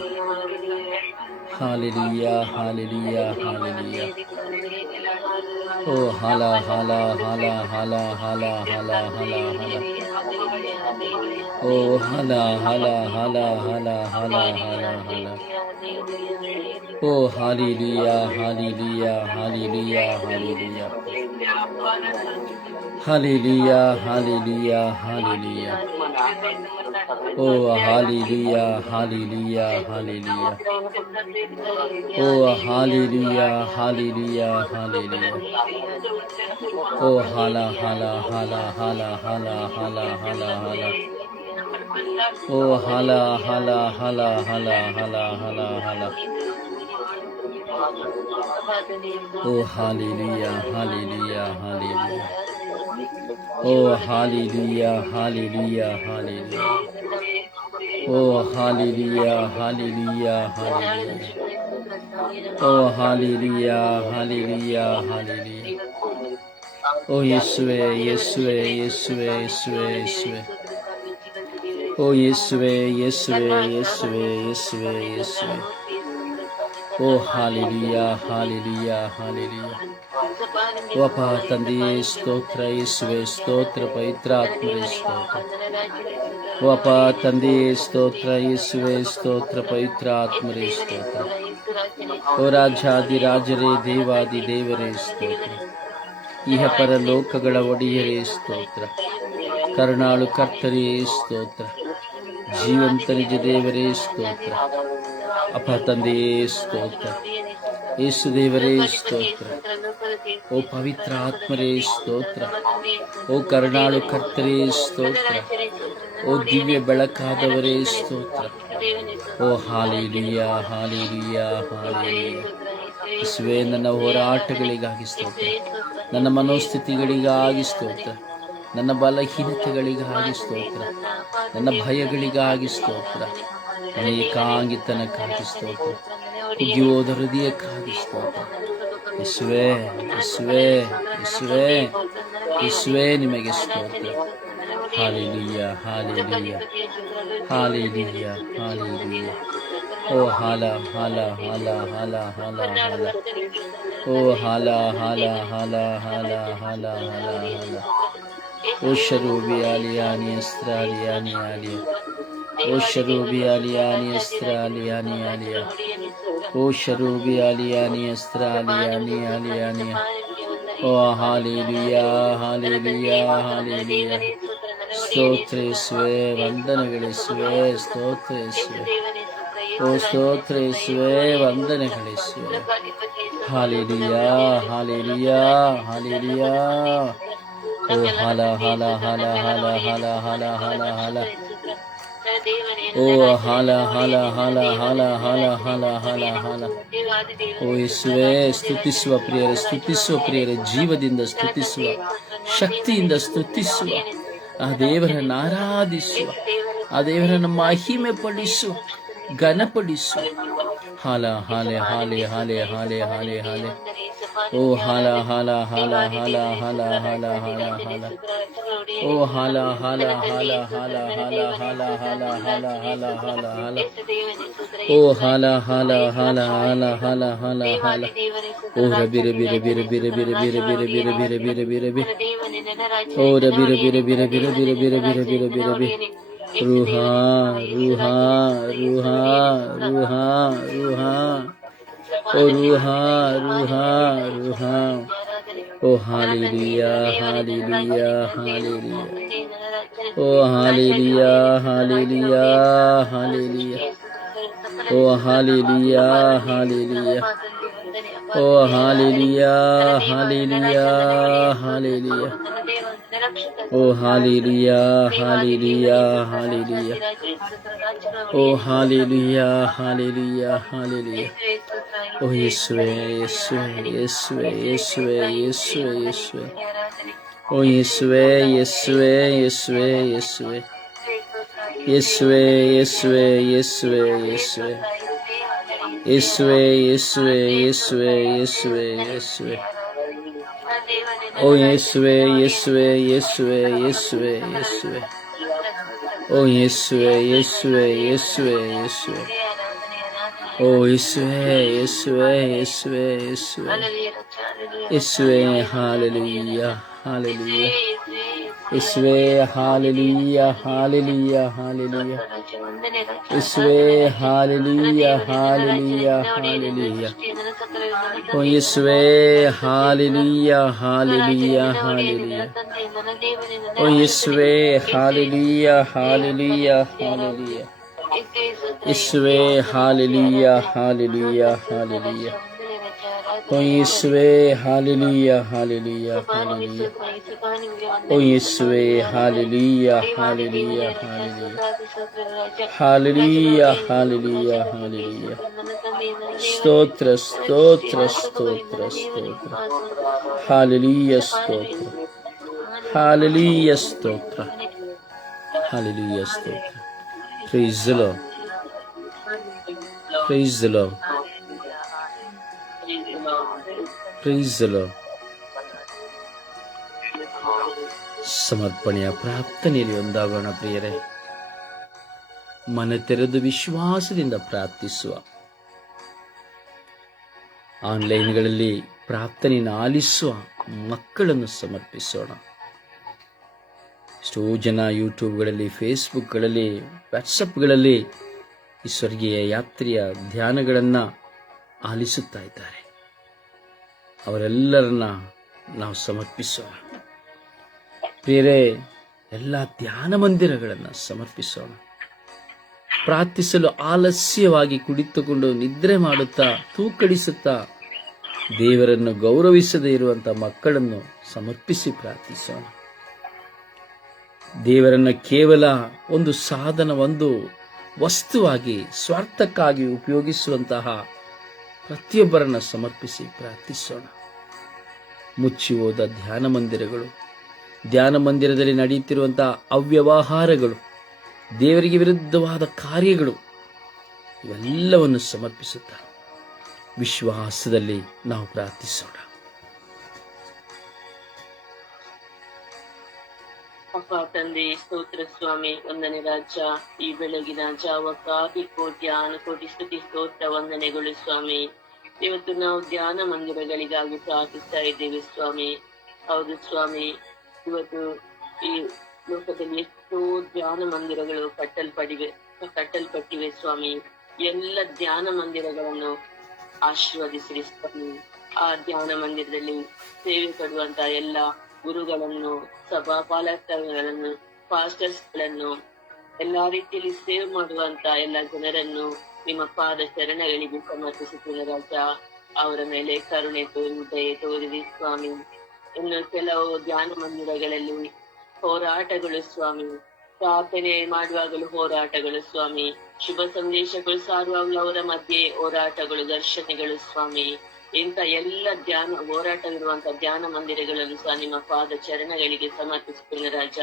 hallelujah, hallelujah, hallelujah. ಓ ಹಾಲ ಹಾಲ ಹಾಲ ಹಾಲ ಹಾಲ ಹಾಲ ಹಾಲ ಹಾಲ. ಓ ಹಾಲ ಹಾಲ ಹಾಲ ಹಾಲ ಹಾಲ ಹಾಲ ಹಾಲ. ಓ hallelujah, hallelujah, hallelujah, hallelujah. Hallelujah, hallelujah, hallelujah. ಓ ಹಾಲೆಲೂಯ, ಹಾಲೆಲೂಯ, ಹಾಲೆಲೂಯ. ಓ ಹಾಲೆಲೂಯ, ಹಾಲೆಲೂಯ, ಹಾಲೆಲೂಯ. ಓ ಹಾಲ ಹಾಲ ಹಾಲ ಹಾಲ ಹಾಲ ಹಾಲ ಹಾಲ ಹಾಲ. ಓ ಹಾಲ ಹಾಲ ಹಾಲ ಹಾಲ ಹಾಲ ಹಾಲ ಹಾಲ. ಓ ಹಾಲೆಲೂಯ, ಹಾಲೆಲೂಯ, ಹಾಲೆಲೂಯ. ಓ ಹಾಲೆಲೂಯ, ಹಾಲೆಲೂಯ, ಹಾಲೆಲೂಯ. ಓ ಹಾಲೆಲೂಯ, ಹಾಲೆಲೂಯ, ಹಾಲೆಲೂಯ. ಓ ಹಾಲೆಲೂಯ, ಹಾಲೆಲೂಯ, ಹಾಲೆಲೂಯ. ಓ ಯೇಸುವೇ, ಯೇಸುವೇ, ಯೇಸುವೇ, ಯೇಸುವೇ, ಯೇಸುವೇ. ಓ ಯೇಸುವೇ, ಯೇಸುವೇ, ಯೇಸುವೇ, ಯೇಸುವೇ, ಯೇಸುವೇ. ಓ ಹಾಲೆಲೂಯ, ಹಾಲೆಲೂಯ, ಹಾಲೆಲೂಯ. ಓ ಅಪ್ಪ ತಂದೆಯೇ ಸ್ತೋತ್ರ, ಯೇಸುವೇ ಸ್ತೋತ್ರ, ಪವಿತ್ರಾತ್ಮರೇ ಸ್ತೋತ್ರ. ಓ ಅಪ್ಪ ತಂದೆಯೇ ಸ್ತೋತ್ರ, ಯೇಸುವೇ ಸ್ತೋತ್ರ, ಪವಿತ್ರಾತ್ಮರೇ ಸ್ತೋತ್ರ. ಓ ರಾಜಾದಿರಾಜರೇ, ದೇವಾದಿ ದೇವರೇ ಸ್ತೋತ್ರ. ಇಹ ಪರಲೋಕಗಳ ಒಡೆಯರೇ ಸ್ತೋತ್ರ. ಕರುಣಾಳು ಕರ್ತರೇ ಸ್ತೋತ್ರ. ಜೀವಂತ ನಿಜ ದೇವರೇ ಸ್ತೋತ್ರ. ಅಪ್ಪ ತಂದೆಯೇ ಸ್ತೋತ್ರ. ಯೇಸು ದೇವರೇ ಸ್ತೋತ್ರ. ಓ ಪವಿತ್ರ ಆತ್ಮರೇ ಸ್ತೋತ್ರ. ಓ ಕರುಣಾಳು ಕರ್ತರೇ ಸ್ತೋತ್ರ. ಓ ದಿವ್ಯ ಬೆಳಕಾದವರೇ ಸ್ತೋತ್ರ. ಓ ಹಾಲೆಲೂಯ, ಹಾಲೆಲೂಯ, ಹಾಲೆಲೂಯ. ಯೇಸುವೇ, ನನ್ನ ಹೋರಾಟಗಳಿಗಾಗಿ ಸ್ತೋತ್ರ, ನನ್ನ ಮನೋಸ್ಥಿತಿಗಳಿಗಾಗಿ ಸ್ತೋತ್ರ, ನನ್ನ ಬಲಹೀನತೆಗಳಿಗಾಗಿ ಸ್ತೋತ್ರ, ನನ್ನ ಭಯಗಳಿಗಾಗಿ ಸ್ತೋತ್ರ, ನನ್ನ ಏಕಾಂಗಿತನಕ್ಕಾಗಿ ಸ್ತೋತ್ರ, ಕುಗ್ಗಿ ಹೋದ ಹೃದಯಕ್ಕಾಗಿ ಸ್ತೋತ್ರ. ಯೇಸುವೇ, ಯೇಸುವೇ, ಯೇಸುವೇ, ಯೇಸುವೇ, ನಿಮಗೆ ಸ್ತೋತ್ರ. Hallelujah, hallelujah, hallelujah, hallelujah. ಓ ಹಾಲ ಹಾಲ ಹಾಲ ಹಾಲ ಹಾಲ ಹಾಲ. ಓ ಹಾಲ ಹಾಲ ಹಾಲ ಹಾಲ ಹಾಲ ಹಾಲ ಹಾಲ. Osharubi aliani astraliani alia. Osharubi aliani astraliani alia. Osharubi aliani astraliani aliani. Oh hallelujah, hallelujah, hallelujah. ಸ್ತೋತ್ರ ಯೇಸುವೆ, ವಂದನೆಗಳಿಸುವೆ, ಸ್ತೋತ್ರ ಯೇಸುವೆ. ಓ ಸ್ತೋತ್ರ ಯೇಸುವೆ, ವಂದನೆಗಳಿಸುವೆ. Hallelujah, hallelujah, hallelujah. ಓ ಹಲ ಹಲ ಹಲ ಹಲ ಹಲ ಹಲ ಹಲ ಹಲ. ಓ ಹಲ ಹಲ ಹಲ ಹಲ ಹಲ ಹಲ ಹಲ ಹಲ. ಓ ಯೇಸುವೆ, ಸ್ತುತಿಸುವ ಪ್ರಿಯರೇ, ಸ್ತುತಿಸುವ ಪ್ರಿಯರೇ, ಜೀವದಿಂದ ಸ್ತುತಿಸುವ, ಶಕ್ತಿಯಿಂದ ಸ್ತುತಿಸುವ, ಆ ದೇವರನ್ನು ಆರಾಧಿಸುವ, ಆ ದೇವರನ್ನು ಮಹಿಮೆ ಪಡಿಸುವ, ಘನಪಡಿಸುವ. ಹಾಲ ಹಾಲೆ ಹಾಲೆ ಹಾಲೆ ಹಾಲೆ ಹಾಲೆ ಹಾಲೆ. ಓ ಹಾಲ ಹಾಲ ಹಾಲ ಹಾಲ ಹಾಲ ಹಾಲ ಹಾಲ ಹಾಲ. ಓ ಹಾಲ ಹಾಲ ಹಾಲ ಹಾಲ ಹಾಲ ಹಾಲ ಹಾಲ ಹಾಲ ಹಾಲ ಹಾಲ ಹಾಲ. ಓ ಹಾಲ ಹಾಲ ಹಾಲ ಹಾಲ ಹಾಲ ಹಾಲ ಹಾಲ. ಓ ರಬಿರೆ ಬಿರೆ ಬಿರೆ ಬಿರೆ ಬಿರೆ ಬಿರೆ ಬಿರೆ ಬಿರೆ ಬಿರೆ ಬಿರೆ ಬಿರೆ ಬಿರೆ. ಓ ರಬಿರೆ ಬಿರೆ ಬಿರೆ ಬಿರೆ ಬಿರೆ ಬಿರೆ ಬಿರೆ ಬಿರೆ ಬಿರೆ ಬಿರೆ. ರೂಹಾ ರೂಹಾ ರೂಹಾ ರೂಹಾ ರೂಹಾ. ಓ ರೂಹಾ ರೂಹಾ ರೂಹಾ. ಓ ಹಾಲೆಲೂಯಾ, ಹಾಲೆಲೂಯಾ, ಹಾಲೆಲೂಯಾ. ಓ ಹಾಲೆಲೂಯಾ, ಹಾಲೆಲೂಯಾ, ಹಾಲೆಲೂಯಾ. ಓ ಹಾಲೆಲೂಯಾ, ಹಾಲೆಲೂಯಾ. ಓ ಹಾಲೆಲೂಯಾ, ಹಾಲೆಲೂಯಾ, ಹಾಲೆಲೂಯಾ. ಓ ಹಾಲೆಲೂಯಾ, ಹಾಲೆಲೂಯಾ, ಹಾಲೆಲೂಯಾ. ಓ ಹಾಲೆಲೂಯಾ, ಹಾಲೆಲೂಯಾ, ಹಾಲೆಲೂಯಾ. ಓ ಯೇಸುವೆ, ಯೇಸುವೆ, ಯೇಸುವೆ, ಯೇಸುವೆ, ಯೇಸುವೆ, ಯೇಸುವೆ. ಓ ಯೇಸುವೆ, ಯೇಸುವೆ, ಯೇಸುವೆ, ಯೇಸುವೆ. ಯೇಸುವೆ, ಯೇಸುವೆ, ಯೇಸುವೆ, ಯೇಸುವೆ. ಯೇಸುವೆ, ಯೇಸುವೆ, ಯೇಸುವೆ, ಯೇಸುವೆ, ಯೇಸುವೆ. ಓ ಯೇಸುವೆ, ಯೇಸುವೆ, ಯೇಸುವೆ, ಯೇಸುವೆ, ಯೇಸುವೆ. ಓ ಯೇಸುವೆ, ಯೇಸುವೆ, ಯೇಸುವೆ, ಯೇಸುವೆ. ಓ ಯೇಸುವೆ, ಯೇಸುವೆ, ಯೇಸುವೆ, ಯೇಸುವೆ. ಯೇಸುವೆ, ಹಾಲೆಲೂಯಾ, ಹಾಲೆಲೂಯಾ. ಯೇಸುವೆ, ಹಾಲೆಲೂಯಾ, ಹಾಲೆಲೂಯಾ, ಹಾಲೆಲೂಯಾ. ಯೇಸುವೆ, ಹಾಲೆಲೂಯಾ, ಹಾಲೆಲೂಯಾ, ಹಾಲೆಲೂಯಾ. ಓ ಯೇಸುವೆ, ಹಾಲೆಲೂಯಾ, ಹಾಲೆಲೂಯಾ, ಹಾಲೆಲೂಯಾ. ಓ ಯೇಸುವೆ, ಹಾಲೆಲೂಯಾ, ಹಾಲೆಲೂಯಾ, ಹಾಲೆಲೂಯಾ. ಯೇಸುವೆ, ಹಾಲೆಲೂಯಾ, ಹಾಲೆಲೂಯಾ, ಹಾಲೆಲೂಯಾ. ಓ ಯೇಸುವೆ, ಹಾಲೆಲೂಯಾ, ಹಾಲೆಲೂಯಾ, ಹಾಲೆಲೂಯಾ. ಓ ಯೇಸುವೆ, hallelujah, hallelujah, hallelujah. Hallelujah, hallelujah, hallelujah. ಸ್ತೋತ್ರ, ಸ್ತೋತ್ರ, ಸ್ತೋತ್ರ, ಸ್ತೋತ್ರ. ಹಾಲೆಲೂಯಾ, ಸ್ತೋತ್ರ. ಹಾಲೆಲೂಯಾ, ಸ್ತೋತ್ರ. ಹಾಲೆಲೂಯಾ, ಸ್ತೋತ್ರ. Praise the Lord. Praise the Lord. Praise the Lord. ಸಮರ್ಪಣೆಯ ಪ್ರಾರ್ಥನೆಯಲ್ಲಿ ಒಂದಾಗೋಣ ಪ್ರಿಯರೇ. ಮನ ತೆರೆದು ವಿಶ್ವಾಸದಿಂದ ಪ್ರಾರ್ಥಿಸುವ, ಆನ್ಲೈನ್ಗಳಲ್ಲಿ ಪ್ರಾರ್ಥನೆಯನ್ನು ಆಲಿಸುವ ಮಕ್ಕಳನ್ನು ಸಮರ್ಪಿಸೋಣ. ಎಷ್ಟೋ ಜನ ಯೂಟ್ಯೂಬ್ಗಳಲ್ಲಿ, ಫೇಸ್ಬುಕ್ಗಳಲ್ಲಿ, ವಾಟ್ಸಪ್ಗಳಲ್ಲಿ ಈ ಸ್ವರ್ಗೀಯ ಯಾತ್ರೆಯ ಧ್ಯಾನಗಳನ್ನು ಆಲಿಸುತ್ತಾ ಇದ್ದಾರೆ. ಅವರೆಲ್ಲರನ್ನ ನಾವು ಸಮರ್ಪಿಸೋಣ ಪ್ರಿಯರೇ. ಎಲ್ಲ ಧ್ಯಾನ ಮಂದಿರಗಳನ್ನು ಸಮರ್ಪಿಸೋಣ. ಪ್ರಾರ್ಥಿಸಲು ಆಲಸ್ಯವಾಗಿ ಕುಳಿತುಕೊಂಡು ನಿದ್ರೆ ಮಾಡುತ್ತಾ, ತೂಕಡಿಸುತ್ತಾ ದೇವರನ್ನು ಗೌರವಿಸದೇ ಇರುವಂಥ ಮಕ್ಕಳನ್ನು ಸಮರ್ಪಿಸಿ ಪ್ರಾರ್ಥಿಸೋಣ. ದೇವರನ್ನು ಕೇವಲ ಒಂದು ಸಾಧನ, ಒಂದು ವಸ್ತುವಾಗಿ, ಸ್ವಾರ್ಥಕ್ಕಾಗಿ ಉಪಯೋಗಿಸುವಂತಹ ಪ್ರತಿಯೊಬ್ಬರನ್ನು ಸಮರ್ಪಿಸಿ ಪ್ರಾರ್ಥಿಸೋಣ. ಮುಚ್ಚಿ ಹೋದ ಧ್ಯಾನ ಮಂದಿರಗಳು, ಧ್ಯಾನ ಮಂದಿರದಲ್ಲಿ ನಡೆಯುತ್ತಿರುವಂತಹ ಅವ್ಯವಹಾರಗಳು, ದೇವರಿಗೆ ವಿರುದ್ಧವಾದ ಕಾರ್ಯಗಳು, ಇವೆಲ್ಲವನ್ನು ಸಮರ್ಪಿಸುತ್ತಾ ವಿಶ್ವಾಸದಲ್ಲಿ ನಾವು ಪ್ರಾರ್ಥಿಸೋಣ. ಅಪ್ಪ ತಂದೆ, ಸ್ತೋತ್ರ ಸ್ವಾಮಿ, ವಂದನೆ ರಾಜ. ಈ ಬೆಳಗಿನ ಜಾವಕ್ಕಾಗಿ ಕೋಟಿ ಆನಕೋಟಿ ಸ್ತುತಿ ಸ್ತೋತ್ರ ವಂದನೆಗಳು ಸ್ವಾಮಿ. ಇವತ್ತು ನಾವು ಧ್ಯಾನ ಮಂದಿರಗಳಿಗಾಗಿ ಪ್ರಾರ್ಥಿಸ್ತಾ ಇದ್ದೇವೆ ಸ್ವಾಮಿ. ಹೌದು ಸ್ವಾಮಿ, ಇವತ್ತು ಈ ಲೋಕದಲ್ಲಿ ಎಷ್ಟೋ ಧ್ಯಾನ ಮಂದಿರಗಳು ಕಟ್ಟಲ್ಪಟ್ಟಿವೆ ಸ್ವಾಮಿ. ಎಲ್ಲ ಧ್ಯಾನ ಮಂದಿರಗಳನ್ನು ಆಶೀರ್ವದಿಸಿರಿ ಸ್ವಾಮಿ. ಆ ಧ್ಯಾನ ಮಂದಿರದಲ್ಲಿ ಸೇವೆ ಕೊಡುವಂತ ಎಲ್ಲ ಗುರುಗಳನ್ನು, ಸಭಾಪಾಲಕಗಳನ್ನು, ಪಾಸ್ಟರ್ಸ್ ಗಳನ್ನು, ಎಲ್ಲಾ ರೀತಿಯಲ್ಲಿ ಸೇವೆ ಮಾಡುವಂತ ಎಲ್ಲ ಜನರನ್ನು ನಿಮ್ಮ ಪಾದ ಚರಣಗಳಿಗೆ ಸಮರ್ಪಿಸುತ್ತೇನೆ ರಾಜ. ಅವರ ಮೇಲೆ ಕರುಣೆ ತೋರಿ ದಯೆ ತೋರಿರಿ ಸ್ವಾಮಿ. ಇನ್ನು ಕೆಲವು ಧ್ಯಾನ ಮಂದಿರಗಳಲ್ಲಿ ಹೋರಾಟಗಳು ಸ್ವಾಮಿ, ಪ್ರಾರ್ಥನೆ ಮಾಡುವಾಗಲೂ ಹೋರಾಟಗಳು ಸ್ವಾಮಿ, ಶುಭ ಸಂದೇಶಗಳು ಸಾರುವಾಗಲೂ ಅವರ ಮಧ್ಯೆ ಹೋರಾಟಗಳು, ಘರ್ಷಣೆಗಳು ಸ್ವಾಮಿ. ಇಂಥ ಎಲ್ಲ ಹೋರಾಟವಿರುವಂತ ಧ್ಯಾನ ಮಂದಿರಗಳನ್ನು ಸಹ ನಿಮ್ಮ ಪಾದ ಚರಣಗಳಿಗೆ ಸಮರ್ಪಿಸುತ್ತೇನೆ ರಾಜ.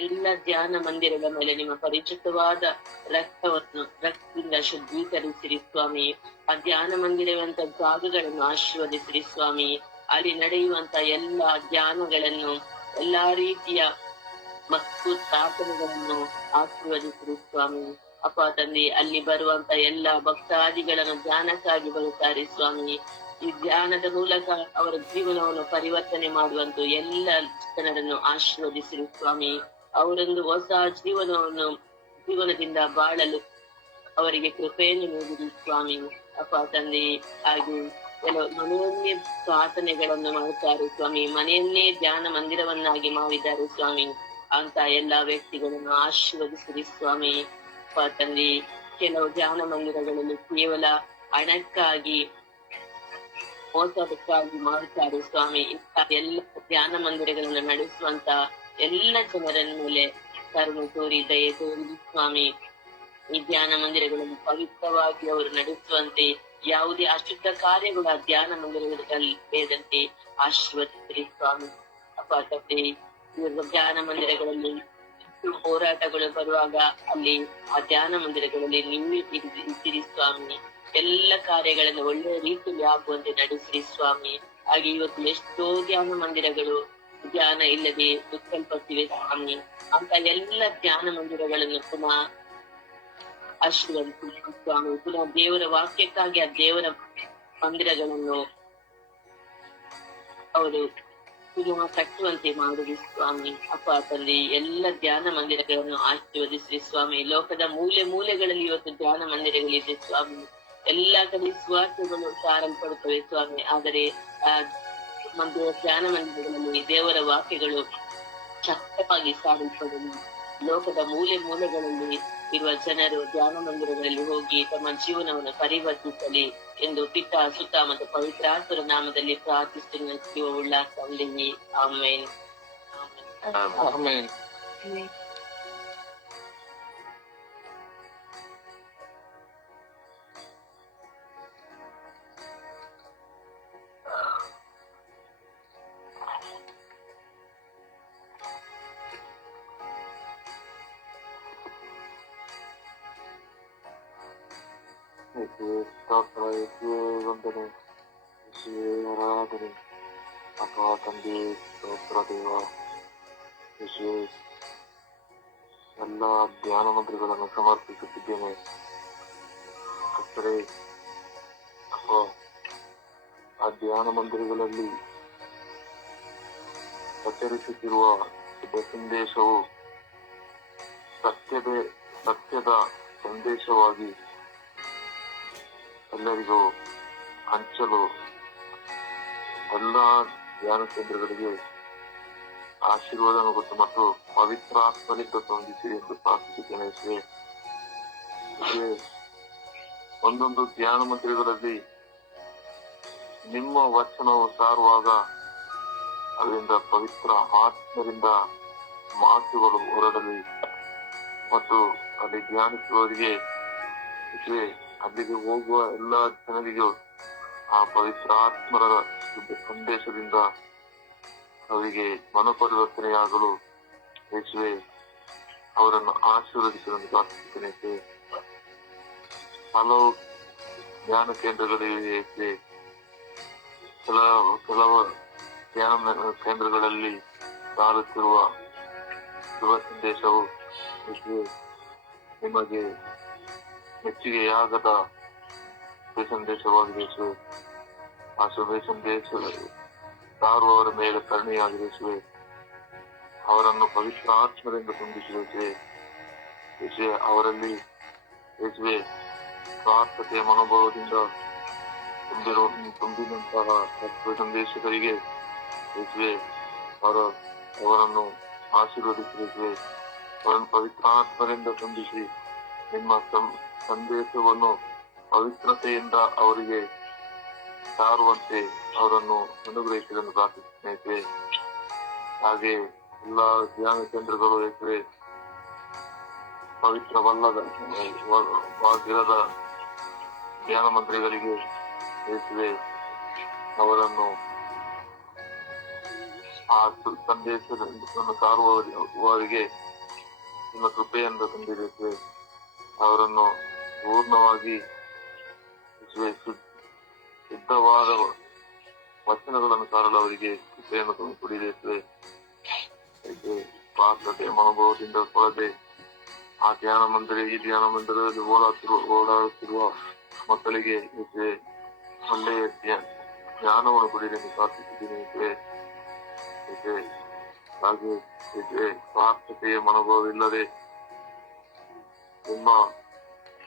ಎಲ್ಲ ಧ್ಯಾನ ಮಂದಿರದ ಮೇಲೆ ನಿಮ್ಮ ಪರಿಚಿತವಾದ ರಕ್ತದಿಂದ ಶುದ್ಧೀಕರಿಸಿರಿ ಸ್ವಾಮಿ. ಆ ಧ್ಯಾನ ಮಂದಿರವಂತ ಜಾಗಗಳನ್ನು ಆಶೀರ್ವದಿಸಿರಿ ಸ್ವಾಮಿ. ಅಲ್ಲಿ ನಡೆಯುವಂತ ಎಲ್ಲಾ ಧ್ಯಾನಗಳನ್ನು, ಎಲ್ಲಾ ರೀತಿಯ ಮತ್ತು ಪ್ರಾರ್ಥನೆಗಳನ್ನು ಆಶೀರ್ವದಿಸಿರಿ ಸ್ವಾಮಿ. ಅಪ್ಪ ತಂದೆ, ಅಲ್ಲಿ ಬರುವಂತ ಎಲ್ಲಾ ಭಕ್ತಾದಿಗಳನ್ನು ಧ್ಯಾನಕ್ಕಾಗಿ ಬರುತ್ತಾರೆ ಸ್ವಾಮಿ. ಈ ಧ್ಯಾನದ ಮೂಲಕ ಅವರ ಜೀವನವನ್ನು ಪರಿವರ್ತನೆ ಮಾಡುವಂತ ಎಲ್ಲ ಜನರನ್ನು ಆಶೀರ್ವದಿಸಿರಿ ಸ್ವಾಮಿ. ಅವರೊಂದು ಹೊಸ ಜೀವನದಿಂದ ಬಾಳಲು ಅವರಿಗೆ ಕೃಪೆಯನ್ನು ನೀಡಿರಿ ಸ್ವಾಮಿ. ಅಪ್ಪ ತಂದೆ, ಹಾಗೆ ಕೆಲವು ಮನೆಯನ್ನೇ ಪ್ರಾರ್ಥನೆಗಳನ್ನು ಮಾಡುತ್ತಾರೆ ಸ್ವಾಮಿ, ಮನೆಯನ್ನೇ ಧ್ಯಾನ ಮಂದಿರವನ್ನಾಗಿ ಮಾಡಿದ್ದಾರೆ ಸ್ವಾಮಿ. ಅಂತ ಎಲ್ಲಾ ವ್ಯಕ್ತಿಗಳನ್ನು ಆಶೀರ್ವದಿಸಿರಿ ಸ್ವಾಮಿ. ಅಪ್ಪ ತಂದೆ, ಕೆಲವು ಧ್ಯಾನ ಮಂದಿರಗಳಲ್ಲಿ ಕೇವಲ ಹಣಕ್ಕಾಗಿ, ಮೋಸಕ್ಕಾಗಿ ಮಾಡುತ್ತಾರೆ ಸ್ವಾಮಿ. ಇಂಥ ಎಲ್ಲ ಧ್ಯಾನ ಮಂದಿರಗಳನ್ನು ನಡೆಸುವಂತ ಎಲ್ಲ ಜನರ ಮೇಲೆ ಕರುಣೆ ತೋರಿ ದಯೆ ತೋರಿ ಸ್ವಾಮಿ. ಈ ಧ್ಯಾನ ಮಂದಿರಗಳನ್ನು ಪವಿತ್ರವಾಗಿ ಅವರು ನಡೆಸುವಂತೆ, ಯಾವುದೇ ಅಶುದ್ಧ ಕಾರ್ಯಗಳು ಆ ಧ್ಯಾನ ಮಂದಿರಗಳಲ್ಲಿ ಬೇದಂತೆ ಆಶೀರ್ವದಿಸಿರಿ ಸ್ವಾಮಿ. ಅಪ್ಪ ತಂದೆ, ಧ್ಯಾನ ಮಂದಿರಗಳಲ್ಲಿ ಹೋರಾಟಗಳು ಬರುವಾಗ ಅಲ್ಲಿ ಆ ಧ್ಯಾನ ಮಂದಿರಗಳಲ್ಲಿ ನೀವೇ ಇದ್ದೀರಿ ಸ್ವಾಮಿ. ಎಲ್ಲ ಕಾರ್ಯಗಳನ್ನು ಒಳ್ಳೆಯ ರೀತಿಯಲ್ಲಿ ಆಗುವಂತೆ ನಡೆಸಿರಿ ಸ್ವಾಮಿ. ಹಾಗೆ ಇವತ್ತು ಎಷ್ಟೋ ಧ್ಯಾನ ಮಂದಿರಗಳು ಧ್ಯಾನ ಇಲ್ಲದೆ ಮುಚ್ಚಲ್ಪಟ್ಟಿವೆ ಸ್ವಾಮಿ. ಅಂತ ಎಲ್ಲ ಧ್ಯಾನ ಮಂದಿರಗಳನ್ನು ಪುನಃ ಆಶೀರ್ವದಿಸಿ ಸ್ವಾಮಿ. ಪುನಃ ದೇವರ ವಾಕ್ಯಕ್ಕಾಗಿ ಆ ದೇವರ ಮಂದಿರಗಳನ್ನು ಅವರು ಪುನಃ ಕಟ್ಟುವಂತೆ ಮಾಡಿರಿ ಸ್ವಾಮಿ. ಅಪ್ಪ ತಂದೆ, ಎಲ್ಲ ಧ್ಯಾನ ಮಂದಿರಗಳನ್ನು ಆಶೀರ್ವದಿಸಿರಿ ಸ್ವಾಮಿ. ಲೋಕದ ಮೂಲೆಗಳಲ್ಲಿ ಇವತ್ತು ಧ್ಯಾನ ಮಂದಿರಗಳಿದೆ ಸ್ವಾಮಿ. ಎಲ್ಲಾ ಕಡೆ ಸ್ವಾರ್ಥಗಳು ಸಾರಲ್ಪಡುತ್ತವೆ ಸ್ವಾಮಿ. ಆದರೆ ಧ್ಯಾನ ಮಂದಿರಗಳಲ್ಲಿ ದೇವರ ವಾಕ್ಯಗಳು ಶಕ್ತವಾಗಿ ಸಾರಲ್ಪಡಲಿ. ಲೋಕದ ಮೂಲೆಗಳಲ್ಲಿ ಇರುವ ಜನರು ಧ್ಯಾನ ಮಂದಿರಗಳಲ್ಲಿ ಹೋಗಿ ತಮ್ಮ ಜೀವನವನ್ನು ಪರಿವರ್ತಿಸಲಿ ಎಂದು ಪಿತ, ಸುತ ಮತ್ತು ಪವಿತ್ರಾತ್ಮರ ನಾಮದಲ್ಲಿ ಪ್ರಾರ್ಥಿಸುತ್ತಿರುವ ಜೀವವುಳ್ಳ ತಂದೆಯೇ, ಆಮೆನ್. ಆಮೆನ್. ವಂದನೆ, ಆರಾಧನೆ. ಅಪ್ಪ ತಂದೆ, ಸ್ತೋತ್ರ ದೇವ, ಎಲ್ಲ ಧ್ಯಾನ ಮಂದಿರಗಳನ್ನು ಸಮರ್ಪಿಸುತ್ತಿದ್ದೇನೆ ಕರ್ತರೇ. ಅಪ್ಪ, ಆ ಧ್ಯಾನ ಮಂದಿರಗಳಲ್ಲಿ ಪ್ರಚರಿಸುತ್ತಿರುವ ಶುಭ ಸಂದೇಶವು ಸತ್ಯದ ಸಂದೇಶವಾಗಿ ಎಲ್ಲರಿಗೂ ಹಂಚಲು ಎಲ್ಲ ಧ್ಯಾನ ಕೇಂದ್ರಗಳಿಗೆ ಆಶೀರ್ವಾದ ಮತ್ತು ಪವಿತ್ರ ಆತ್ಮನಿಂದ ಹೊಂದಿಸಿರಿ ಎಂದು ಪ್ರಾರ್ಥಿಸುತ್ತೇನೆ. ಒಂದೊಂದು ಧ್ಯಾನ ಮಂದಿರಗಳಲ್ಲಿ ನಿಮ್ಮ ವಚನವು ಸಾರುವಾಗ ಅದರಿಂದ ಪವಿತ್ರ ಆತ್ಮರಿಂದ ಮಾತುಗಳು ಹೊರಡಲಿ ಮತ್ತು ಅಲ್ಲಿ ಧ್ಯಾನಿಸುವವರಿಗೆ ಅಲ್ಲಿಗೆ ಹೋಗುವ ಎಲ್ಲ ಜನರಿಗೂ ಆ ಪವಿತ್ರ ಆತ್ಮರ ಸಂದೇಶದಿಂದ ಅವರಿಗೆ ಮನಪರಿವರ್ತನೆಯಾಗಲು ಯೇಸುವೆ ಅವರನ್ನು ಆಶೀರ್ವದಿಸಲು ಪ್ರಾರ್ಥಿಸುತ್ತೇನೆ. ಹಲವು ಧ್ಯಾನ ಕೇಂದ್ರಗಳಿಗೆ ಕೆಲವು ಧ್ಯಾನ ಕೇಂದ್ರಗಳಲ್ಲಿ ಸಾರುತ್ತಿರುವ ಶುಭ ಸಂದೇಶವು ನಿಮಗೆ ಮೆಚ್ಚುಗೆಯಾಗದ ಸಂದೇಶವಾಗಿದೆ. ಆ ಶುಭ ಸಂದೇಶ ಸಾರುವವರ ಮೇಲೆ ಕರುಣೆಯಾಗಿದೆ. ಅವರನ್ನು ಪವಿತ್ರ ಆತ್ಮದಿಂದ ತುಂಬಿಸಿರುತ್ತೇವೆ. ಯೇಸುವೆ, ಅವರಲ್ಲಿ ಯೇಸುವೆ ಸ್ವಾರ್ಥತೆಯ ಮನೋಭಾವದಿಂದ ತುಂಬಿದಂತಹ ಸಂದೇಶಕರಿಗೆ ಯೇಸುವೆ ಅವರನ್ನು ಆಶೀರ್ವದಿಸಿರುತ್ತೇವೆ. ಅವರನ್ನು ಪವಿತ್ರಾತ್ಮದಿಂದ ತುಂಬಿಸಿ ನಿಮ್ಮ ಸಂದೇಶವನ್ನು ಪವಿತ್ರತೆಯಿಂದ ಅವರಿಗೆ ಸಾರುವಂತೆ ಅವರನ್ನು ಅನುಗ್ರಹಿಸಲು ಪ್ರಾರ್ಥಿಸುತ್ತೇವೆ. ಹಾಗೆ ಎಲ್ಲಾ ಧ್ಯಾನ ಕೇಂದ್ರಗಳು ಯೇಸುವೆ ಪವಿತ್ರವಲ್ಲದ ಧ್ಯಾನ ಮಂತ್ರಿಗಳಿಗೆ ಯೇಸುವೆ ಅವರನ್ನು ಆ ಸಂದೇಶವನ್ನು ಸಾರುವವರಿಗೆ ನಿಮ್ಮ ಕೃಪೆಯಿಂದ ತಂದಿರುತ್ತೇವೆ. ಅವರನ್ನು ಪೂರ್ಣವಾಗಿ ಶುದ್ಧವಾದ ವಚನಗಳನ್ನು ಸಾರಲು ಅವರಿಗೆ ಕೃಪೆಯನ್ನು ಕೊಡಿರುತ್ತೇವೆ. ಸ್ವಾರ್ಥತೆಯ ಮನೋಭಾವದಿಂದ ಕೊಡದೆ ಈ ಧ್ಯಾನ ಮಂದಿರದಲ್ಲಿ ಓಡಾಡುತ್ತಿರುವ ಮಕ್ಕಳಿಗೆ ಒಳ್ಳೆಯ ಜ್ಞಾನವನ್ನು ಕೊಡಿರಿ ಎಂದು ಪ್ರಾರ್ಥಿಸಿದ್ದೀನಿ. ಹಾಗೆ ಸ್ವಾರ್ಥತೆಯ ಮನೋಭಾವವಿಲ್ಲದೆ ನಿಮ್ಮ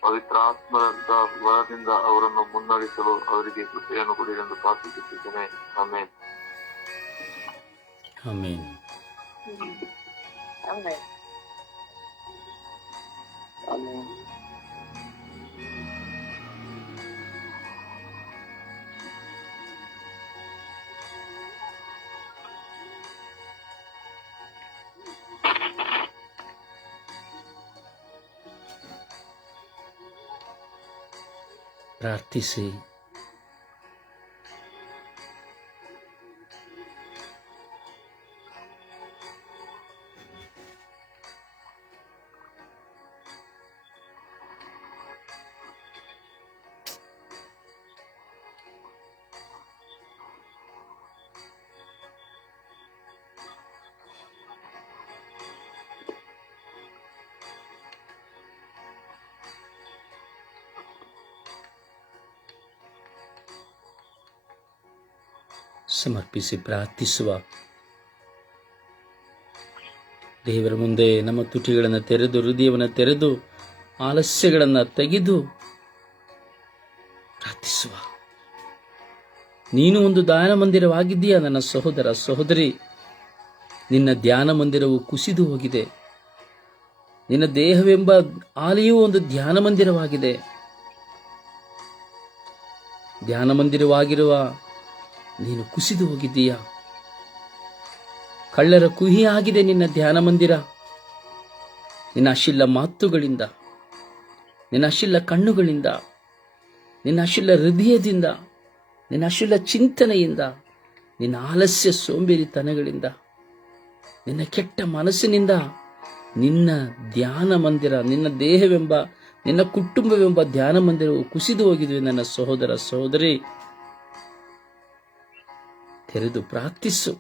ಪವಿತ್ರಾತ್ಮದ ಬಲದಿಂದ ಅವರನ್ನು ಮುನ್ನಡೆಸಲು ಅವರಿಗೆ ಕೃಪೆಯನ್ನು ಕೊಡಿರಿ ಎಂದು ಪ್ರಾರ್ಥಿಸುತ್ತಿದ್ದೇನೆ. ಆಮೆನ್. ಆಮೆನ್. ಆಮೆನ್. ಆಮೆನ್. ಪ್ರಾರ್ಥಿಸಿ. ಸಮರ್ಪಿಸಿ ಪ್ರಾರ್ಥಿಸುವ. ದೇವರ ಮುಂದೆ ನಮ್ಮ ತುಟಿಗಳನ್ನು ತೆರೆದು, ಹೃದಯವನ್ನು ತೆರೆದು, ಆಲಸ್ಯಗಳನ್ನು ತೆಗೆದು ಪ್ರಾರ್ಥಿಸುವ. ನೀನು ಒಂದು ಧ್ಯಾನ ಮಂದಿರವಾಗಿದ್ದೀಯಾ ನನ್ನ ಸಹೋದರ ಸಹೋದರಿ. ನಿನ್ನ ಧ್ಯಾನ ಮಂದಿರವು ಕುಸಿದು ಹೋಗಿದೆ. ನಿನ್ನ ದೇಹವೆಂಬ ಆಲಯವೂ ಒಂದು ಧ್ಯಾನ ಮಂದಿರವಾಗಿದೆ. ಧ್ಯಾನ ಮಂದಿರವಾಗಿರುವ ನೀನು ಕುಸಿದು ಹೋಗಿದ್ದೀಯಾ. ಕಳ್ಳರ ಕುಹಿಯಾಗಿದೆ ನಿನ್ನ ಧ್ಯಾನ ಮಂದಿರ. ನಿನ್ನ ಅಶಿಲ್ಲ ಮಾತುಗಳಿಂದ, ನಿನ್ನ ಅಶಿಲ್ಲ ಕಣ್ಣುಗಳಿಂದ, ನಿನ್ನ ಅಶಿಲ್ಲ ಹೃದಯದಿಂದ, ನಿನ್ನ ಅಶಿಲ್ಲ ಚಿಂತನೆಯಿಂದ, ನಿನ್ನ ಆಲಸ್ಯ ಸೋಂಬೇರಿತನಗಳಿಂದ, ನಿನ್ನ ಕೆಟ್ಟ ಮನಸ್ಸಿನಿಂದ ನಿನ್ನ ಧ್ಯಾನ ಮಂದಿರ, ನಿನ್ನ ದೇಹವೆಂಬ, ನಿನ್ನ ಕುಟುಂಬವೆಂಬ ಧ್ಯಾನ ಮಂದಿರವು ಕುಸಿದು ಹೋಗಿದ್ವಿ ನನ್ನ ಸಹೋದರ ಸಹೋದರಿ. ತೆರೆದು ಪ್ರಾರ್ಥಿಸು.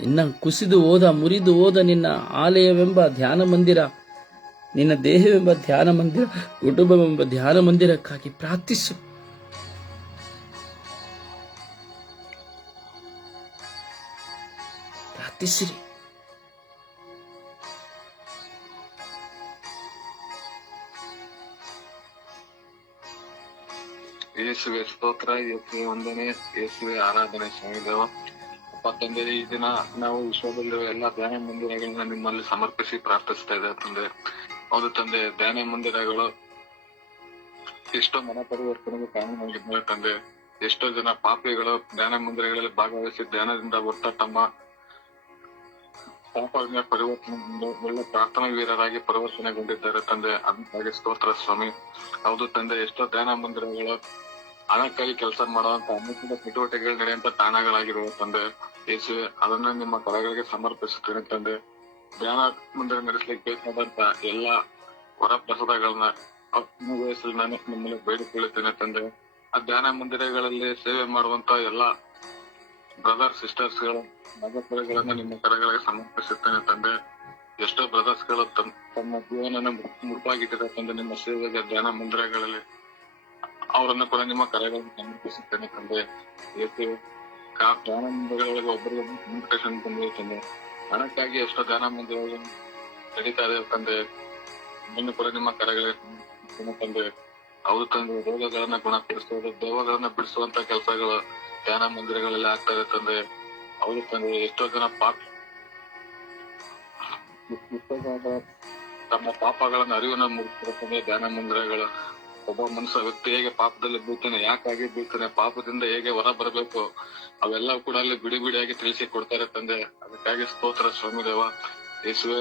ನಿನ್ನ ಕುಸಿದು ಹೋದ, ಮುರಿದು ಹೋದ ನಿನ್ನ ಆಲಯವೆಂಬ ಧ್ಯಾನ ಮಂದಿರ, ನಿನ್ನ ದೇಹವೆಂಬ ಧ್ಯಾನ ಮಂದಿರ, ಕುಟುಂಬವೆಂಬ ಧ್ಯಾನ ಮಂದಿರಕ್ಕಾಗಿ ಪ್ರಾರ್ಥಿಸು. ಪ್ರಾರ್ಥಿಸಿರಿ. ಯೇಸುವೆ ಸ್ತೋತ್ರ, ಯೇಸುವೆ ವಂದನೆ, ಯೇಸುವೆ ಆರಾಧನೆ. ಸ್ವಾಮಿ ದೇವ, ತಂದೆ, ಈ ದಿನ ನಾವು ವಿಶ್ವದಲ್ಲಿರುವ ಎಲ್ಲಾ ಧ್ಯಾನ ಮಂದಿರಗಳನ್ನ ನಿಮ್ಮಲ್ಲಿ ಸಮರ್ಪಿಸಿ ಪ್ರಾರ್ಥಿಸ್ತಾ ಇದ್ದೇವೆ ತಂದೆ. ಹೌದು ತಂದೆ, ಧ್ಯಾನ ಮಂದಿರಗಳು ಎಷ್ಟೋ ಮನ ಪರಿವರ್ತನೆಗೆ ಕಾರಣವಾಗಿದ್ದಾರೆ ತಂದೆ. ಎಷ್ಟೋ ಜನ ಪಾಪಿಗಳು ಧ್ಯಾನ ಮಂದಿರಗಳಲ್ಲಿ ಭಾಗವಹಿಸಿ ಧ್ಯಾನದಿಂದ ಹೊರತ ತಮ್ಮ ಪಾಪಗಳ ಪರಿವರ್ತನೆಗೊಂಡು ಒಳ್ಳೆ ಪ್ರಾರ್ಥನಾ ವೀರರಾಗಿ ಪರಿವರ್ತನೆಗೊಂಡಿದ್ದಾರೆ ತಂದೆ. ಅದಕ್ಕಾಗಿ ಸ್ತೋತ್ರ ಸ್ವಾಮಿ. ಹೌದು ತಂದೆ, ಎಷ್ಟೋ ಧ್ಯಾನ ಮಂದಿರಗಳು ಹಣಕ್ಕಾಗಿ ಕೆಲಸ ಮಾಡುವಂತ ಅನೇಕ ಚಟುವಟಿಕೆಗಳು ನಡೆಯುವಂತ ತಾಣಗಳಾಗಿರುವ ತಂದೆ. ಯೇಸುವೆ, ಅದನ್ನ ನಿಮ್ಮ ಕರಗಳಿಗೆ ಸಮರ್ಪಿಸುತ್ತೇನೆ ತಂದೆ. ಧ್ಯಾನ ಮಂದಿರ ನಡೆಸಲಿಕ್ಕೆ ಬೇಕಾದಂತ ಎಲ್ಲಾ ವರ ಪ್ರಸಾದಗಳನ್ನ ಅನುಭವಿಸಲು ನಾನು ನಿಮ್ಮಲ್ಲಿ ಬೇಡಿಕೊಳ್ಳುತ್ತೇನೆ ತಂದೆ. ಆ ಧ್ಯಾನ ಮಂದಿರಗಳಲ್ಲಿ ಸೇವೆ ಮಾಡುವಂತ ಎಲ್ಲಾ ಬ್ರದರ್ ಸಿಸ್ಟರ್ಸ್ ಗಳು ಮಗಪುರಗಳನ್ನ ನಿಮ್ಮ ಕರಗಳಿಗೆ ಸಮರ್ಪಿಸುತ್ತೇನೆ ತಂದೆ. ಎಷ್ಟೋ ಬ್ರದರ್ಸ್ ಗಳು ತಮ್ಮ ಜೀವನ ಮುಡುಪಾಗಿಟ್ಟಿದ್ದಾರೆ ತಂದೆ ನಿಮ್ಮ ಸೇವೆಗೆ ಧ್ಯಾನ ಮಂದಿರಗಳಲ್ಲಿ. ಅವರನ್ನು ಕೂಡ ನಿಮ್ಮ ಕರೆಗಳನ್ನು ಸಮರ್ಪಿಸುತ್ತೇನೆ ತಂದೆ. ಧ್ಯಾನ ಮಂದಿರಗಳಿಗೆ ಒಬ್ಬರಿಗೆ ಕಮ್ಯುನಿಕೇಶನ್ ತಂದೆ ತಂದೆ. ಹಣಕ್ಕಾಗಿ ಎಷ್ಟೋ ಧ್ಯಾನ ಮಂದಿರಗಳು ನಡೀತಾ ಇದೆ ತಂದೆ. ಇನ್ನು ಕೂಡ ನಿಮ್ಮ ಕರೆಗಳಿಗೆ ತಂದೆ. ಹೌದು ತಂದೆ, ರೋಗಗಳನ್ನ ಗುಣಪಡಿಸುವುದು, ದೇವಗಳನ್ನ ಬಿಡಿಸುವಂತ ಕೆಲಸಗಳು ಧ್ಯಾನ ಮಂದಿರಗಳಲ್ಲಿ ಆಗ್ತಾರೆ ತಂದೆ. ಹೌದು ತಂದೆ, ಎಷ್ಟೋ ಜನ ತಮ್ಮ ಪಾಪಗಳನ್ನ ಅರಿವನ್ನ ಮುಗಿಸ್ತಾರೆ ಧ್ಯಾನ ಮಂದಿರಗಳು. ಒಬ್ಬ ಮನುಷ್ಯ ವ್ಯಕ್ತಿ ಹೇಗೆ ಪಾಪದಲ್ಲಿ ಬೀಳ್ತಾನೆ, ಯಾಕಾಗಿ ಬೀಳ್ತಾನೆ, ಪಾಪದಿಂದ ಹೇಗೆ ಹೊರ ಬರಬೇಕು, ಅವೆಲ್ಲ ಕೂಡ ಅಲ್ಲಿ ಬಿಡಿ ಬಿಡಿಯಾಗಿ ತಿಳಿಸಿ ಕೊಡ್ತಾರೆ ತಂದೆ. ಅದಕ್ಕಾಗಿ ಸ್ತೋತ್ರ ಸ್ವಾಮಿ ದೇವ. ಯೇಸುವೆ,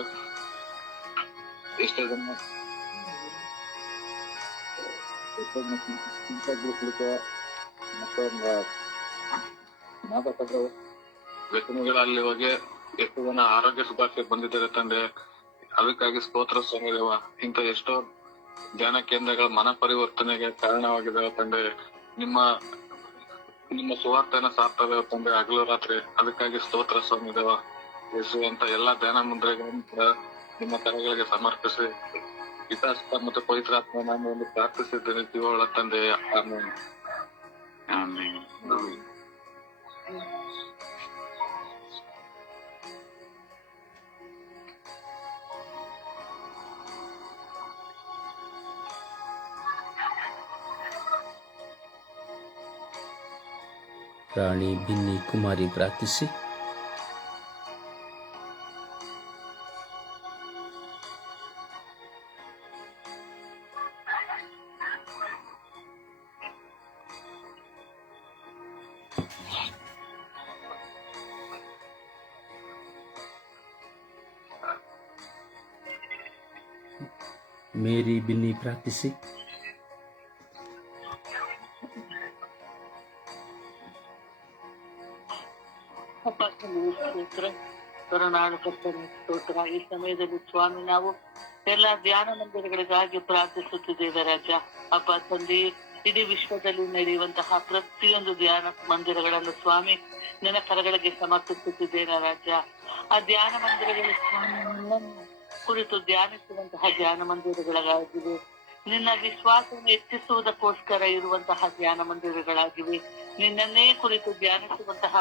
ಎಷ್ಟೋ ಜನ ವ್ಯಸನಗಳಲ್ಲಿ ಹೋಗಿ ಎಷ್ಟು ಜನ ಆರೋಗ್ಯ ಸುಧಾರಿಸಿ ಬಂದಿದ್ದಾರೆ ತಂದೆ. ಅದಕ್ಕಾಗಿ ಸ್ತೋತ್ರ ಸ್ವಾಮಿ ದೇವ. ಇಂಥ ಎಷ್ಟೋ ಧ್ಯಾನ ಕೇಂದ್ರಗಳ ಮನ ಪರಿವರ್ತನೆಗೆ ಕಾರಣವಾಗಿದ್ದಾವೆ ತಂದೆ. ನಿಮ್ಮ ಸುವಾರ್ತೆನ ಸಾರ್ತವೆ ತಂದೆ ಹಗಲು ರಾತ್ರಿ. ಅದಕ್ಕಾಗಿ ಸ್ತೋತ್ರ ಸ್ವಾಮಿ ದೇವ. ಯೇಸು ಅಂತ ಎಲ್ಲಾ ಧ್ಯಾನ ಮಂದಿರಗಳನ್ನು ನಿಮ್ಮ ಕರೆಗಳಿಗೆ ಸಮರ್ಪಿಸಿ ಪಿತಾಸುತ ಮತ್ತು ಪವಿತ್ರಾತ್ಮ ನಾಮದಲ್ಲಿ ಪ್ರಾರ್ಥಿಸಿದ್ದೇನೆ ಜೀವಗಳ ತಂದೆ. ಆಮೇಲೆ ರಾಣಿ ಬಿನ್ನಿ ಕುಮಾರಿ ಪ್ರಾರ್ಥಿಸಿ. ಮೇರಿ ಬಿನ್ನಿ ಪ್ರಾರ್ಥಿಸಿ. ಸ್ತೋತ್ರ, ಕರುಣಾಳು ಕರ್ತನೇ ಸ್ತೋತ್ರ. ಈ ಸಮಯದಲ್ಲಿ ಸ್ವಾಮಿ ನಾವು ಎಲ್ಲ ಧ್ಯಾನ ಮಂದಿರಗಳಿಗಾಗಿ ಪ್ರಾರ್ಥಿಸುತ್ತಿದ್ದೇವೆ ರಾಜ. ಅಪ್ಪ ತಂದೆ, ಇಡೀ ವಿಶ್ವದಲ್ಲಿ ನಡೆಯುವಂತಹ ಪ್ರತಿಯೊಂದು ಧ್ಯಾನ ಮಂದಿರಗಳನ್ನು ಸ್ವಾಮಿ ನಿನ್ನ ಕರಗಳಿಗೆ ಸಮರ್ಪಿಸುತ್ತಿದ್ದೇನೆ ರಾಜ. ಆ ಧ್ಯಾನ ಮಂದಿರಗಳು ಸ್ವಾಮಿ ನಿನ್ನನ್ನು ಕುರಿತು ಧ್ಯಾನಿಸುವಂತಹ ಧ್ಯಾನ ಮಂದಿರಗಳಾಗಿವೆ. ನಿನ್ನ ವಿಶ್ವಾಸವನ್ನು ಹೆಚ್ಚಿಸುವುದಕ್ಕೋಸ್ಕರ ಇರುವಂತಹ ಧ್ಯಾನ ಮಂದಿರಗಳಾಗಿವೆ. ನಿನ್ನನ್ನೇ ಕುರಿತು ಧ್ಯಾನಿಸುವಂತಹ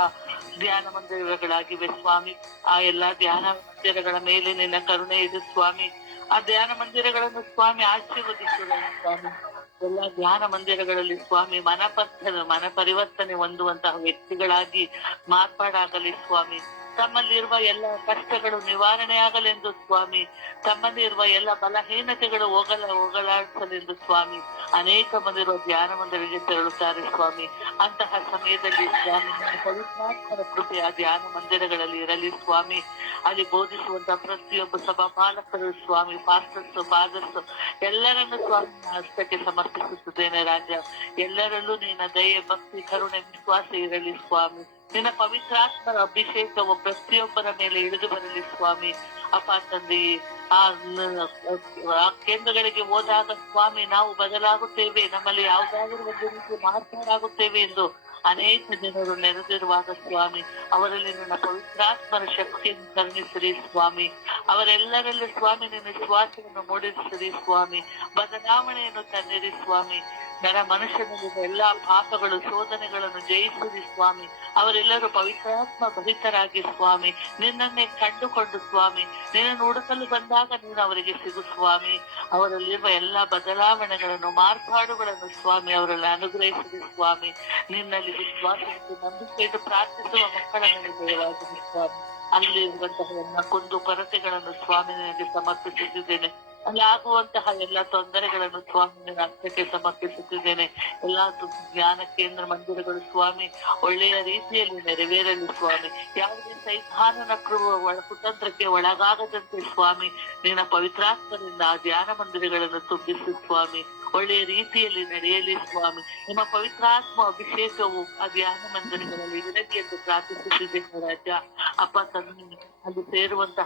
ಧ್ಯಾನ ಮಂದಿರಗಳಾಗಿವೆ ಸ್ವಾಮಿ. ಆ ಎಲ್ಲಾ ಧ್ಯಾನ ಮಂದಿರಗಳ ಮೇಲೆ ನಿನ್ನ ಕರುಣೆ ಇದೆ ಸ್ವಾಮಿ. ಆ ಧ್ಯಾನ ಮಂದಿರಗಳನ್ನು ಸ್ವಾಮಿ ಆಶೀರ್ವದಿಸುವ ಸ್ವಾಮಿ. ಎಲ್ಲಾ ಧ್ಯಾನ ಮಂದಿರಗಳಲ್ಲಿ ಸ್ವಾಮಿ ಮನ ಪರಿವರ್ತನೆ ಹೊಂದುವಂತಹ ವ್ಯಕ್ತಿಗಳಾಗಿ ಮಾರ್ಪಾಡಾಗಲಿ ಸ್ವಾಮಿ. ತಮ್ಮಲ್ಲಿರುವ ಎಲ್ಲ ಕಷ್ಟಗಳು ನಿವಾರಣೆಯಾಗಲೆಂದು ಸ್ವಾಮಿ. ತಮ್ಮಲ್ಲಿರುವ ಎಲ್ಲ ಬಲಹೀನತೆಗಳು ಹೋಗಲಾಡಿಸಲೆಂದು ಸ್ವಾಮಿ ಅನೇಕ ಮಂದಿರುವ ಧ್ಯಾನ ಮಂದಿರಗಳಿಗೆ ತೆರಳುತ್ತಾರೆ ಸ್ವಾಮಿ. ಅಂತಹ ಸಮಯದಲ್ಲಿ ಸ್ವಾಮಿ ಪವಿತ್ರಾತ್ಮನ ಕೃಪೆ ಆ ಧ್ಯಾನ ಮಂದಿರಗಳಲ್ಲಿ ಇರಲಿ ಸ್ವಾಮಿ. ಅಲ್ಲಿ ಬೋಧಿಸುವಂತಹ ಪ್ರತಿಯೊಬ್ಬ ಸಭಾ ಪಾಲಕರು ಸ್ವಾಮಿ, ಫಾದರ್ಸ್ ಎಲ್ಲರನ್ನು ಸ್ವಾಮಿ ಹಸ್ತಕ್ಕೆ ಸಮರ್ಪಿಸುತ್ತಿದ್ದೇನೆ ರಾಜ. ಎಲ್ಲರಲ್ಲೂ ನಿನ್ನ ದಯೆ, ಭಕ್ತಿ, ಕರುಣೆ, ವಿಶ್ವಾಸ ಇರಲಿ ಸ್ವಾಮಿ. ನಿನ್ನ ಪವಿತ್ರಾತ್ಮರ ಅಭಿಷೇಕವು ಪ್ರತಿಯೊಬ್ಬರ ಮೇಲೆ ಇಳಿದು ಬರಲಿ ಸ್ವಾಮಿ. ಅಪ್ಪ ತಂದೆ, ಆ ಕೇಂದ್ರಗಳಿಗೆ ಹೋದಾಗ ಸ್ವಾಮಿ ನಾವು ಬದಲಾಗುತ್ತೇವೆ, ನಮ್ಮಲ್ಲಿ ಯಾವುದಾದ್ರೂ ಒಂದು ರೀತಿ ಮಾರ್ಪಾಡಾಗುತ್ತೇವೆ ಎಂದು ಅನೇಕ ಜನರು ನೆರೆದಿರುವಾಗ ಸ್ವಾಮಿ ಅವರಲ್ಲಿ ನನ್ನ ಪವಿತ್ರಾತ್ಮರ ಶಕ್ತಿಯನ್ನು ಕರುಣಿಸಿರಿ ಸ್ವಾಮಿ. ಅವರೆಲ್ಲರಲ್ಲೂ ಸ್ವಾಮಿ ನಿನ್ನ ವಿಶ್ವಾಸವನ್ನು ಮೂಡಿಸಿರಿ ಸ್ವಾಮಿ. ಬದಲಾವಣೆಯನ್ನು ತಂದಿರಿ ಸ್ವಾಮಿ. ಮನುಷ್ಯನಲ್ಲಿರುವ ಎಲ್ಲಾ ಪಾಪಗಳು, ಶೋಧನೆಗಳನ್ನು ಜಯಿಸಿರಿ ಸ್ವಾಮಿ. ಅವರೆಲ್ಲರೂ ಪವಿತ್ರಾತ್ಮ ಭರಿತರಾಗಿ ಸ್ವಾಮಿ ನಿನ್ನನ್ನೇ ಕಂಡುಕೊಂಡು ಸ್ವಾಮಿ ನಿನ್ನನ್ನು ಹುಡುಕಲು ಬಂದಾಗ ನೀನು ಅವರಿಗೆ ಸಿಗು ಸ್ವಾಮಿ. ಅವರಲ್ಲಿರುವ ಎಲ್ಲಾ ಬದಲಾವಣೆಗಳನ್ನು, ಮಾರ್ಪಾಡುಗಳನ್ನು ಸ್ವಾಮಿ ಅವರಲ್ಲಿ ಅನುಗ್ರಹಿಸಿರಿ ಸ್ವಾಮಿ. ನಿನ್ನಲ್ಲಿ ವಿಶ್ವಾಸ ಮತ್ತು ನಂಬಿಕೆ ಇಟ್ಟು ಪ್ರಾರ್ಥಿಸುವ ಮಕ್ಕಳ ಮೇಲೆ ದಯವಾಗಿರಿ ಸ್ವಾಮಿ. ಅಲ್ಲಿರುವಂತಹ ಎಲ್ಲ ಕುಂದು ಕೊರತೆಗಳನ್ನು ಸ್ವಾಮಿ ನಿನಗೆ ಸಮರ್ಪಿಸುತ್ತಿದ್ದೇನೆ. ಅಲ್ಲಿ ಆಗುವಂತಹ ಎಲ್ಲ ತೊಂದರೆಗಳನ್ನು ಸ್ವಾಮಿ ನಿನ್ನ ಹಸ್ತಕ್ಕೆ ಸಮರ್ಪಿಸುತ್ತಿದ್ದೇನೆ. ಎಲ್ಲಾ ಜ್ಞಾನ ಕೇಂದ್ರ ಮಂದಿರಗಳು ಸ್ವಾಮಿ ಒಳ್ಳೆಯ ರೀತಿಯಲ್ಲಿ ನೆರವೇರಲಿ ಸ್ವಾಮಿ. ಯಾವುದೇ ಸೈತಾನನ ಕುತಂತ್ರಕ್ಕೆ ಒಳಗಾಗದಂತೆ ಸ್ವಾಮಿ ನಿನ್ನ ಪವಿತ್ರಾತ್ಮದಿಂದ ಆ ಧ್ಯಾನ ಮಂದಿರಗಳನ್ನು ತುಂಬಿಸಿ ಸ್ವಾಮಿ ಒಳ್ಳೆಯ ರೀತಿಯಲ್ಲಿ ನಡೆಯಲಿ ಸ್ವಾಮಿ. ನಿಮ್ಮ ಪವಿತ್ರಾತ್ಮ ಅಭಿಷೇಕವು ಆ ಧ್ಯಾನ ಮಂದಿರಗಳಲ್ಲಿ ಇರಲಿ ಎಂದು ಪ್ರಾರ್ಥಿಸುತ್ತಿದ್ದೇನೆ ರಾಜ. ಅಪ್ಪ ತಂದೆ, ಅಲ್ಲಿ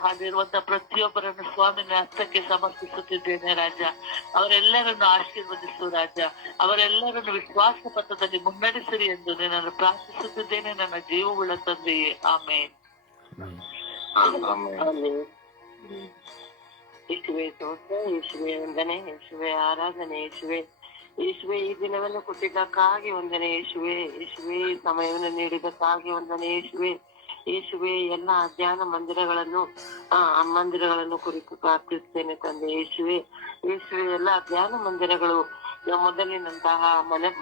ಅಲ್ಲಿರುವಂತಹ ಪ್ರತಿಯೊಬ್ಬರನ್ನು ಸ್ವಾಮಿನ ಹಸ್ತಕ್ಕೆ ಸಮರ್ಪಿಸುತ್ತಿದ್ದೇನೆ ರಾಜ. ಅವರೆಲ್ಲರನ್ನು ಆಶೀರ್ವದಿಸು ರಾಜ. ಅವರೆಲ್ಲರನ್ನು ವಿಶ್ವಾಸ ಪಥದಲ್ಲಿ ಮುನ್ನಡೆಸಿರಿ ಎಂದು ನಿನ್ನನ್ನು ಪ್ರಾರ್ಥಿಸುತ್ತಿದ್ದೇನೆ ನನ್ನ ಜೀವವುಳ್ಳ ತಂದೆಯೇ. ಆಮೇಲೆ ಯೇಸುವೆ ಸ್ತೋತ್ರ, ಯೇಸುವೆ ವಂದನೆ, ಯೇಸುವೆ ಆರಾಧನೆ, ಯೇಸುವೆ ಈ ದಿನವನ್ನು ಕೊಟ್ಟಿದ್ದಕ್ಕಾಗಿ ವಂದನೆ, ಯೇಸುವೆ ಈ ಸಮಯವನ್ನು ನೀಡಿದ್ದಕ್ಕಾಗಿ ವಂದನೆ, ಯೇಸುವೆ ಎಲ್ಲ ಧ್ಯಾನ ಮಂದಿರಗಳನ್ನು ಕುರಿತು ಪ್ರಾರ್ಥಿಸ್ತೇನೆ ತಂದೆ. ಯೇಸುವೆ ಎಲ್ಲ ಧ್ಯಾನ ಮಂದಿರಗಳು ಮೊದಲಿನಂತಹ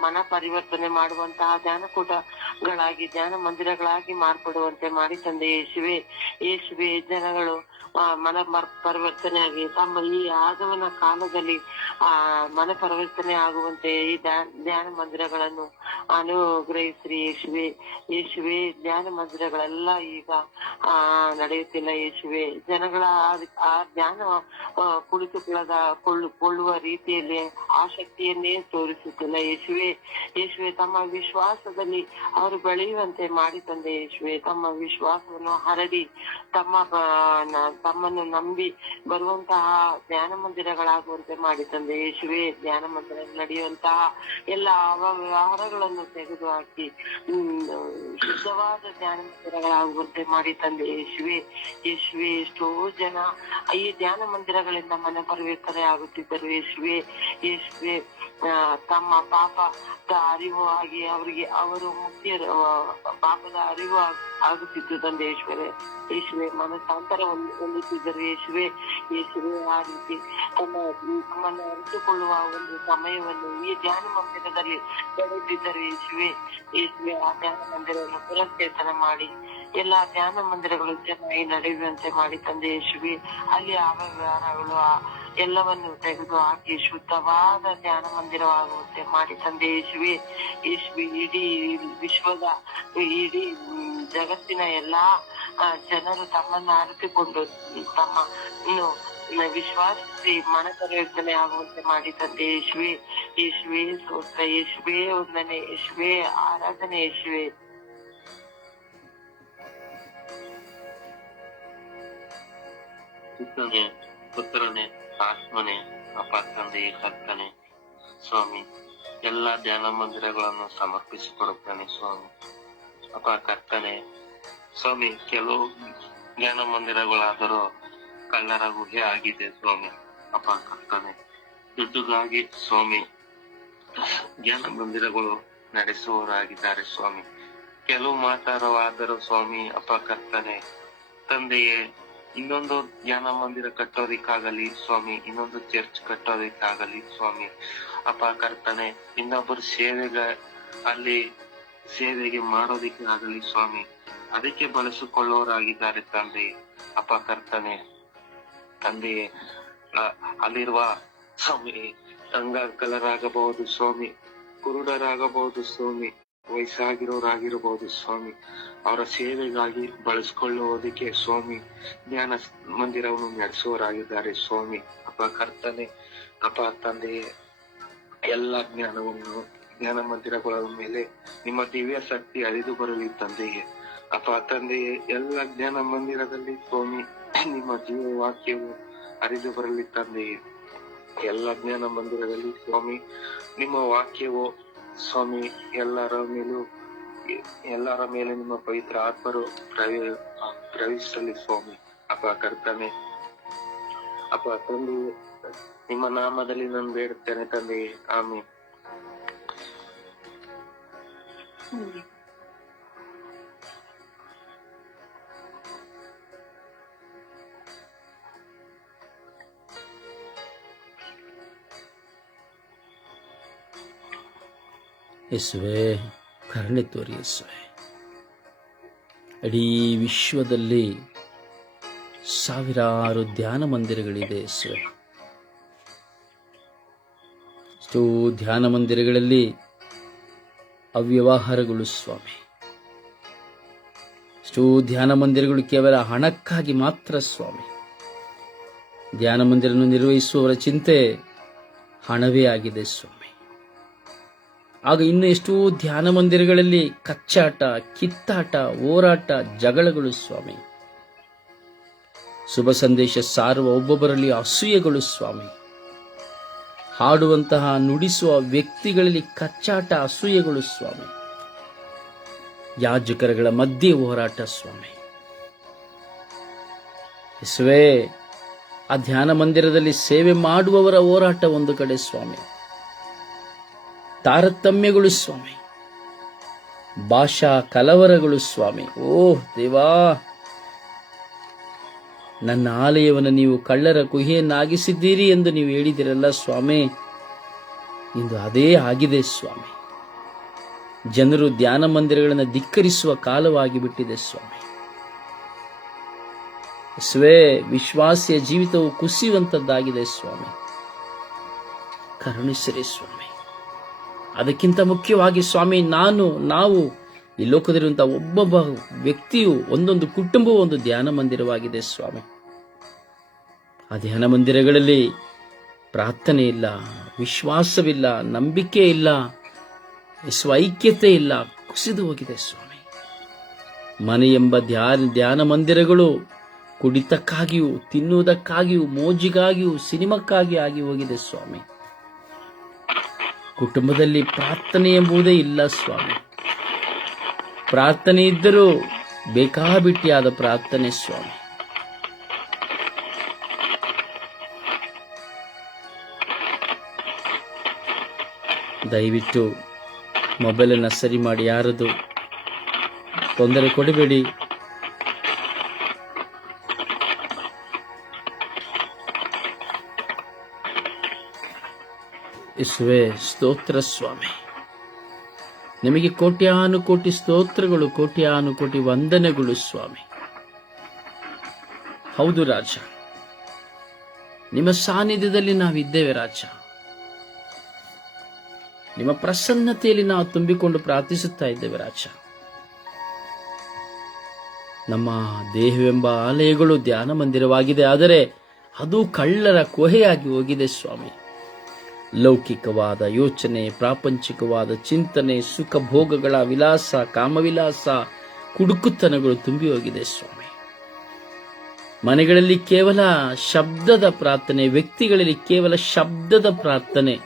ಮನ ಪರಿವರ್ತನೆ ಮಾಡುವಂತಹ ಧ್ಯಾನಕೂಟಗಳಾಗಿ ಧ್ಯಾನ ಮಂದಿರಗಳಾಗಿ ಮಾರ್ಪಡುವಂತೆ ಮಾಡಿ ತಂದೆ. ಯೇಸುವೆ ಜನಗಳು ಮನ ಪರಿವರ್ತನೆ ಆಗಿ ತಮ್ಮ ಈ ಆಗಮನ ಕಾಲದಲ್ಲಿ ಮನ ಪರಿವರ್ತನೆ ಆಗುವಂತೆ ಈ ಧ್ಯಾನ ಮಂದಿರಗಳನ್ನು ಅನುಗ್ರಹಿಸ್ರಿ ಯೇಸುವೆ ಧ್ಯಾನ ಮಂದಿರಗಳೆಲ್ಲ ಈಗ ನಡೆಯುತ್ತಿಲ್ಲ ಯೇಸುವೆ. ಜನಗಳ ಆ ಧ್ಯಾನ ಕುಳಿತುಕೊಳ್ಳುವ ರೀತಿಯಲ್ಲಿ ಆಸಕ್ತಿಯನ್ನೇ ತೋರಿಸುತ್ತಿಲ್ಲ ಯೇಸುವೆ ತಮ್ಮ ವಿಶ್ವಾಸದಲ್ಲಿ ಅವರು ಬೆಳೆಯುವಂತೆ ಮಾಡಿ ತಂದೆ. ಯೇಸುವೆ ತಮ್ಮ ವಿಶ್ವಾಸವನ್ನು ಹರಡಿ ತಮ್ಮನ್ನು ನಂಬಿ ಬರುವಂತಹ ಧ್ಯಾನ ಮಂದಿರಗಳಾಗುವಂತೆ ಮಾಡಿ ತಂದೆ. ಯೇಸುವೆ ಧ್ಯಾನ ಮಂದಿರ ನಡೆಯುವಂತಹ ಎಲ್ಲ ಅವ್ಯವಹಾರಗಳನ್ನು ತೆಗೆದುಹಾಕಿ ಶುದ್ಧವಾದ ಧ್ಯಾನ ಮಂದಿರಗಳಾಗುವಂತೆ ಮಾಡಿ ತಂದೆ. ಯೇಸುವೆ ಎಷ್ಟೋ ಜನ ಈ ಧ್ಯಾನ ಮಂದಿರಗಳಿಂದ ಮನ ಪರಿವರ್ತನೆ ಆಗುತ್ತಿದ್ದರು ಯೇಸುವೆ ತಮ್ಮ ಪಾಪದ ಅರಿವು ಆಗಿ ಅವರು ಮುಕ್ತಿಯ ಪಾಪದ ಅರಿವು ಆಗುತ್ತಿತ್ತು ತಂದೆ. ಯೇಸುವೆ ಮನಸ್ಸಾಂತರ ಹೊಂದುತ್ತಿದ್ದರು ಯೇಸುವೆ ಆ ರೀತಿ ತಮ್ಮನ್ನು ಅರಿತುಕೊಳ್ಳುವ ಒಂದು ಸಮಯವನ್ನು ಈ ಧ್ಯಾನ ಮಂದಿರದಲ್ಲಿ ಪಡೆದಿದ್ದರು ಯೇಸುವೆ ಆ ಧ್ಯಾನ ಮಂದಿರವನ್ನು ಪುನಶ್ಚೇತನ ಮಾಡಿ ಎಲ್ಲಾ ಧ್ಯಾನ ಮಂದಿರಗಳು ಚೆನ್ನಾಗಿ ನಡೆಯುವಂತೆ ಮಾಡಿ ತಂದೆ. ಯೇಸುವೆ ಅಲ್ಲಿ ಅವ್ಯವಹಾರಗಳು ಎಲ್ಲವನ್ನು ತೆಗೆದು ಹಾಕಿ ಶುದ್ಧವಾದ ಧ್ಯಾನ ಮಂದಿರವಾಗುವಂತೆ ಮಾಡಿ ತಂದೆ. ಯೇಸುವೆ ಇಡೀ ವಿಶ್ವದ ಇಡೀ ಜಗತ್ತಿನ ಎಲ್ಲಾ ಜನರು ತಮ್ಮನ್ನು ಅರಿತುಕೊಂಡು ತಮ್ಮ ವಿಶ್ವಾಸಿಸಿ ಮನ ಪರಿವರ್ತನೆ ಆಗುವಂತೆ ಮಾಡಿ ತಂದೆ. ಯೇಸುವೆ ಸ್ತೋತ್ರ, ಯೇಸುವೆ ವಂದನೆ, ಯೇಸುವೆ ಆರಾಧನೆ, ಯೇಸುವೆ. ಪುತ್ರನೇ ಆತ್ಮನೆ ಅಪ್ಪ ತಂದೆಯೇ ಕರ್ತನೆ ಸ್ವಾಮಿ, ಎಲ್ಲಾ ಧ್ಯಾನ ಮಂದಿರಗಳನ್ನು ಸಮರ್ಪಿಸಿಕೊಡುತ್ತಾನೆ ಸ್ವಾಮಿ. ಅಪ್ಪ ಕರ್ತನೆ ಸ್ವಾಮಿ, ಕೆಲವು ಧ್ಯಾನ ಮಂದಿರಗಳಾದರೂ ಕಳ್ಳರ ಗುಹೆ ಆಗಿದೆ ಸ್ವಾಮಿ. ಅಪ್ಪ ಕರ್ತನೆ ದುಡ್ಡುಗಾಗಿ ಸ್ವಾಮಿ ಧ್ಯಾನ ಮಂದಿರಗಳು ನಡೆಸುವವರಾಗಿದ್ದಾರೆ ಸ್ವಾಮಿ. ಕೆಲವು ಮಾತಾಡವಾದರೂ ಸ್ವಾಮಿ ಅಪ್ಪ ಕರ್ತನೆ ತಂದೆಯೇ ಇನ್ನೊಂದು ಧ್ಯಾನ ಮಂದಿರ ಕಟ್ಟೋದಿಕ್ಕಾಗಲಿ ಸ್ವಾಮಿ, ಇನ್ನೊಂದು ಚರ್ಚ್ ಕಟ್ಟೋದಿಕ್ಕಾಗಲಿ ಸ್ವಾಮಿ ಅಪ್ಪ ಕರ್ತನೆ ಇನ್ನೊಬ್ಬರು ಸೇವೆಗೆ ಮಾಡೋದಿಕ್ಕೆ ಆಗಲಿ ಸ್ವಾಮಿ, ಅದಕ್ಕೆ ಬಳಸಿಕೊಳ್ಳೋರಾಗಿದ್ದಾರೆ ತಂದೆ. ಅಪ್ಪ ಕರ್ತನೆ ತಂದೆಯೇ ಅಲ್ಲಿರುವ ಸ್ವಾಮಿ ಅಂಗವಿಕಲರಾಗಬಹುದು ಸ್ವಾಮಿ, ಕುರುಡರಾಗಬಹುದು ಸ್ವಾಮಿ, ವಯಸ್ಸಾಗಿರೋರಾಗಿರಬಹುದು ಸ್ವಾಮಿ, ಅವರ ಸೇವೆಗಾಗಿ ಬಳಸಿಕೊಳ್ಳುವುದಕ್ಕೆ ಸ್ವಾಮಿ ಜ್ಞಾನ ಮಂದಿರವನ್ನು ನಡೆಸುವವರಾಗಿದ್ದಾರೆ ಸ್ವಾಮಿ. ಅಪ್ಪ ಕರ್ತನೆ ಅಪ್ಪ ತಂದೆಯೇ ಎಲ್ಲ ಜ್ಞಾನ ಮಂದಿರಗಳ ಮೇಲೆ ನಿಮ್ಮ ದಿವ್ಯ ಶಕ್ತಿ ಹರಿದು ಬರಲಿ ತಂದೆಯೇ. ಅಪ್ಪ ತಂದೆಯೇ ಎಲ್ಲ ಜ್ಞಾನ ಮಂದಿರದಲ್ಲಿ ಸ್ವಾಮಿ ನಿಮ್ಮ ಜೀವ ವಾಕ್ಯವು ಹರಿದು ಬರಲಿ ತಂದೆಯೇ. ಎಲ್ಲ ಜ್ಞಾನ ಮಂದಿರದಲ್ಲಿ ಸ್ವಾಮಿ ನಿಮ್ಮ ವಾಕ್ಯವು ಸ್ವಾಮಿ ಎಲ್ಲರ ಮೇಲೆ ನಿಮ್ಮ ಪವಿತ್ರ ಆತ್ಮರು ಪ್ರವೇಶಿಸಲಿ ಸ್ವಾಮಿ. ಅಪ್ಪ ಕರ್ತನೆ ಅಪ್ಪ ತಂದೆ ನಿಮ್ಮ ನಾಮದಲ್ಲಿ ನಾನು ಬೇಡುತ್ತೇನೆ ತಂದೆಯೇ, ಆಮೆನ್. ಯೇಸುವೆ ಕರುಣೆ ತೋರಿ ಯೇಸುವೆ. ಇಡೀ ವಿಶ್ವದಲ್ಲಿ ಸಾವಿರಾರು ಧ್ಯಾನ ಮಂದಿರಗಳಿದೆ ಯೇಸುವೆ. ಎಷ್ಟೋ ಧ್ಯಾನ ಮಂದಿರಗಳಲ್ಲಿ ಅವ್ಯವಹಾರಗಳು ಸ್ವಾಮಿ. ಎಷ್ಟೋ ಧ್ಯಾನ ಮಂದಿರಗಳು ಕೇವಲ ಹಣಕ್ಕಾಗಿ ಮಾತ್ರ ಸ್ವಾಮಿ. ಧ್ಯಾನ ಮಂದಿರವನ್ನು ನಿರ್ವಹಿಸುವವರ ಚಿಂತೆ ಹಣವೇ ಆಗಿದೆ ಸ್ವಾಮಿ. ಆಗ ಇನ್ನು ಎಷ್ಟೋ ಧ್ಯಾನ ಮಂದಿರಗಳಲ್ಲಿ ಕಚ್ಚಾಟ, ಕಿತ್ತಾಟ, ಹೋರಾಟ, ಜಗಳಗಳು ಸ್ವಾಮಿ. ಶುಭ ಸಂದೇಶ ಸಾರುವ ಒಬ್ಬೊಬ್ಬರಲ್ಲಿ ಅಸೂಯೆಗಳು ಸ್ವಾಮಿ. ಹಾಡುವಂತಹ ನುಡಿಸುವ ವ್ಯಕ್ತಿಗಳಲ್ಲಿ ಕಚ್ಚಾಟ, ಅಸೂಯೆಗಳು ಸ್ವಾಮಿ. ಯಾಜಕರುಗಳ ಮಧ್ಯೆ ಹೋರಾಟ ಸ್ವಾಮಿ. ಯೇಸುವೇ ಆ ಧ್ಯಾನ ಮಂದಿರದಲ್ಲಿ ಸೇವೆ ಮಾಡುವವರ ಹೋರಾಟ ಒಂದು ಕಡೆ ಸ್ವಾಮಿ. ತಾರತಮ್ಯಗಳು ಸ್ವಾಮಿ. ಭಾಷಾ ಕಲವರಗಳು ಸ್ವಾಮಿ. ಓಹ್ ದೇವಾ, ನನ್ನ ಆಲಯವನ್ನು ನೀವು ಕಳ್ಳರ ಗುಹೆಯನ್ನಾಗಿಸಿದ್ದೀರಿ ಎಂದು ನೀವು ಹೇಳಿದಿರಲ್ಲ ಸ್ವಾಮಿ, ಇಂದು ಅದೇ ಆಗಿದೆ ಸ್ವಾಮಿ. ಜನರು ಧ್ಯಾನ ಮಂದಿರಗಳನ್ನು ಧಿಕ್ಕರಿಸುವ ಕಾಲವಾಗಿ ಬಿಟ್ಟಿದೆ ಸ್ವಾಮಿ. ವಿಶ್ವಾಸಿಯ ಜೀವಿತವು ಕುಸಿಯುವಂತದ್ದಾಗಿದೆ ಸ್ವಾಮಿ. ಕರುಣಿಸಿರಿ ಸ್ವಾಮಿ. ಅದಕ್ಕಿಂತ ಮುಖ್ಯವಾಗಿ ಸ್ವಾಮಿ, ನಾವು ಈ ಲೋಕದಲ್ಲಿರುವಂತಹ ಒಬ್ಬೊಬ್ಬ ವ್ಯಕ್ತಿಯು, ಒಂದೊಂದು ಕುಟುಂಬವು ಒಂದು ಧ್ಯಾನ ಮಂದಿರವಾಗಿದೆ ಸ್ವಾಮಿ. ಆ ಧ್ಯಾನ ಮಂದಿರಗಳಲ್ಲಿ ಪ್ರಾರ್ಥನೆ ಇಲ್ಲ, ವಿಶ್ವಾಸವಿಲ್ಲ, ನಂಬಿಕೆ ಇಲ್ಲ, ಸ್ವೈಕ್ಯತೆ ಇಲ್ಲ, ಕುಸಿದು ಹೋಗಿದೆ ಸ್ವಾಮಿ. ಮನೆ ಎಂಬ ಧ್ಯಾನ ಮಂದಿರಗಳು ಕುಡಿತಕ್ಕಾಗಿಯೂ, ತಿನ್ನುವುದಕ್ಕಾಗಿಯೂ, ಮೋಜಿಗಾಗಿಯೂ, ಸಿನಿಮಕ್ಕಾಗಿ ಆಗಿ ಹೋಗಿದೆ ಸ್ವಾಮಿ. ಕುಟುಂಬದಲ್ಲಿ ಪ್ರಾರ್ಥನೆ ಎಂಬುದೇ ಇಲ್ಲ ಸ್ವಾಮಿ. ಪ್ರಾರ್ಥನೆ ಇದ್ದರೂ ಬೇಕಾಬಿಟ್ಟಿಯಾದ ಪ್ರಾರ್ಥನೆ ಸ್ವಾಮಿ. ದಯವಿಟ್ಟು ಮೊಬೈಲನ್ನು ಸರಿ ಮಾಡಿ, ಯಾರದು ತೊಂದರೆ ಕೊಡಬೇಡಿ. ಯೇಸುವೇ, ಸ್ತೋತ್ರ ಸ್ವಾಮಿ. ನಿಮಗೆ ಕೋಟ್ಯಾನುಕೋಟಿ ಸ್ತೋತ್ರಗಳು, ಕೋಟ್ಯಾನುಕೋಟಿ ವಂದನೆಗಳು ಸ್ವಾಮಿ. ಹೌದು ರಾಜ, ನಿಮ್ಮ ಸಾನ್ನಿಧ್ಯದಲ್ಲಿ ನಾವಿದ್ದೇವೆ ರಾಜ. ನಿಮ್ಮ ಪ್ರಸನ್ನತೆಯಲ್ಲಿ ನಾವು ತುಂಬಿಕೊಂಡು ಪ್ರಾರ್ಥಿಸುತ್ತಾ ಇದ್ದೇವೆ ರಾಜ. ನಮ್ಮ ದೇಹವೆಂಬ ಆಲಯಗಳು ಧ್ಯಾನ ಮಂದಿರವಾಗಿದೆ, ಆದರೆ ಅದು ಕಳ್ಳರ ಕೊಹೆಯಾಗಿ ಹೋಗಿದೆ ಸ್ವಾಮಿ. ಲೌಕಿಕವಾದ ಯೋಚನೆ, ಪ್ರಾಪಂಚಿಕವಾದ ಚಿಂತನೆ, ಸುಖ ಭೋಗಗಳ ವಿಲಾಸ, ಕಾಮವಿಲಾಸ, ಕುಡುಕುತನಗಳು ತುಂಬಿ ಹೋಗಿದೆ ಸ್ವಾಮಿ. ಮನೆಗಳಲ್ಲಿ ಕೇವಲ ಶಬ್ದದ ಪ್ರಾರ್ಥನೆ, ವ್ಯಕ್ತಿಗಳಲ್ಲಿ ಕೇವಲ ಶಬ್ದದ ಪ್ರಾರ್ಥನೆ.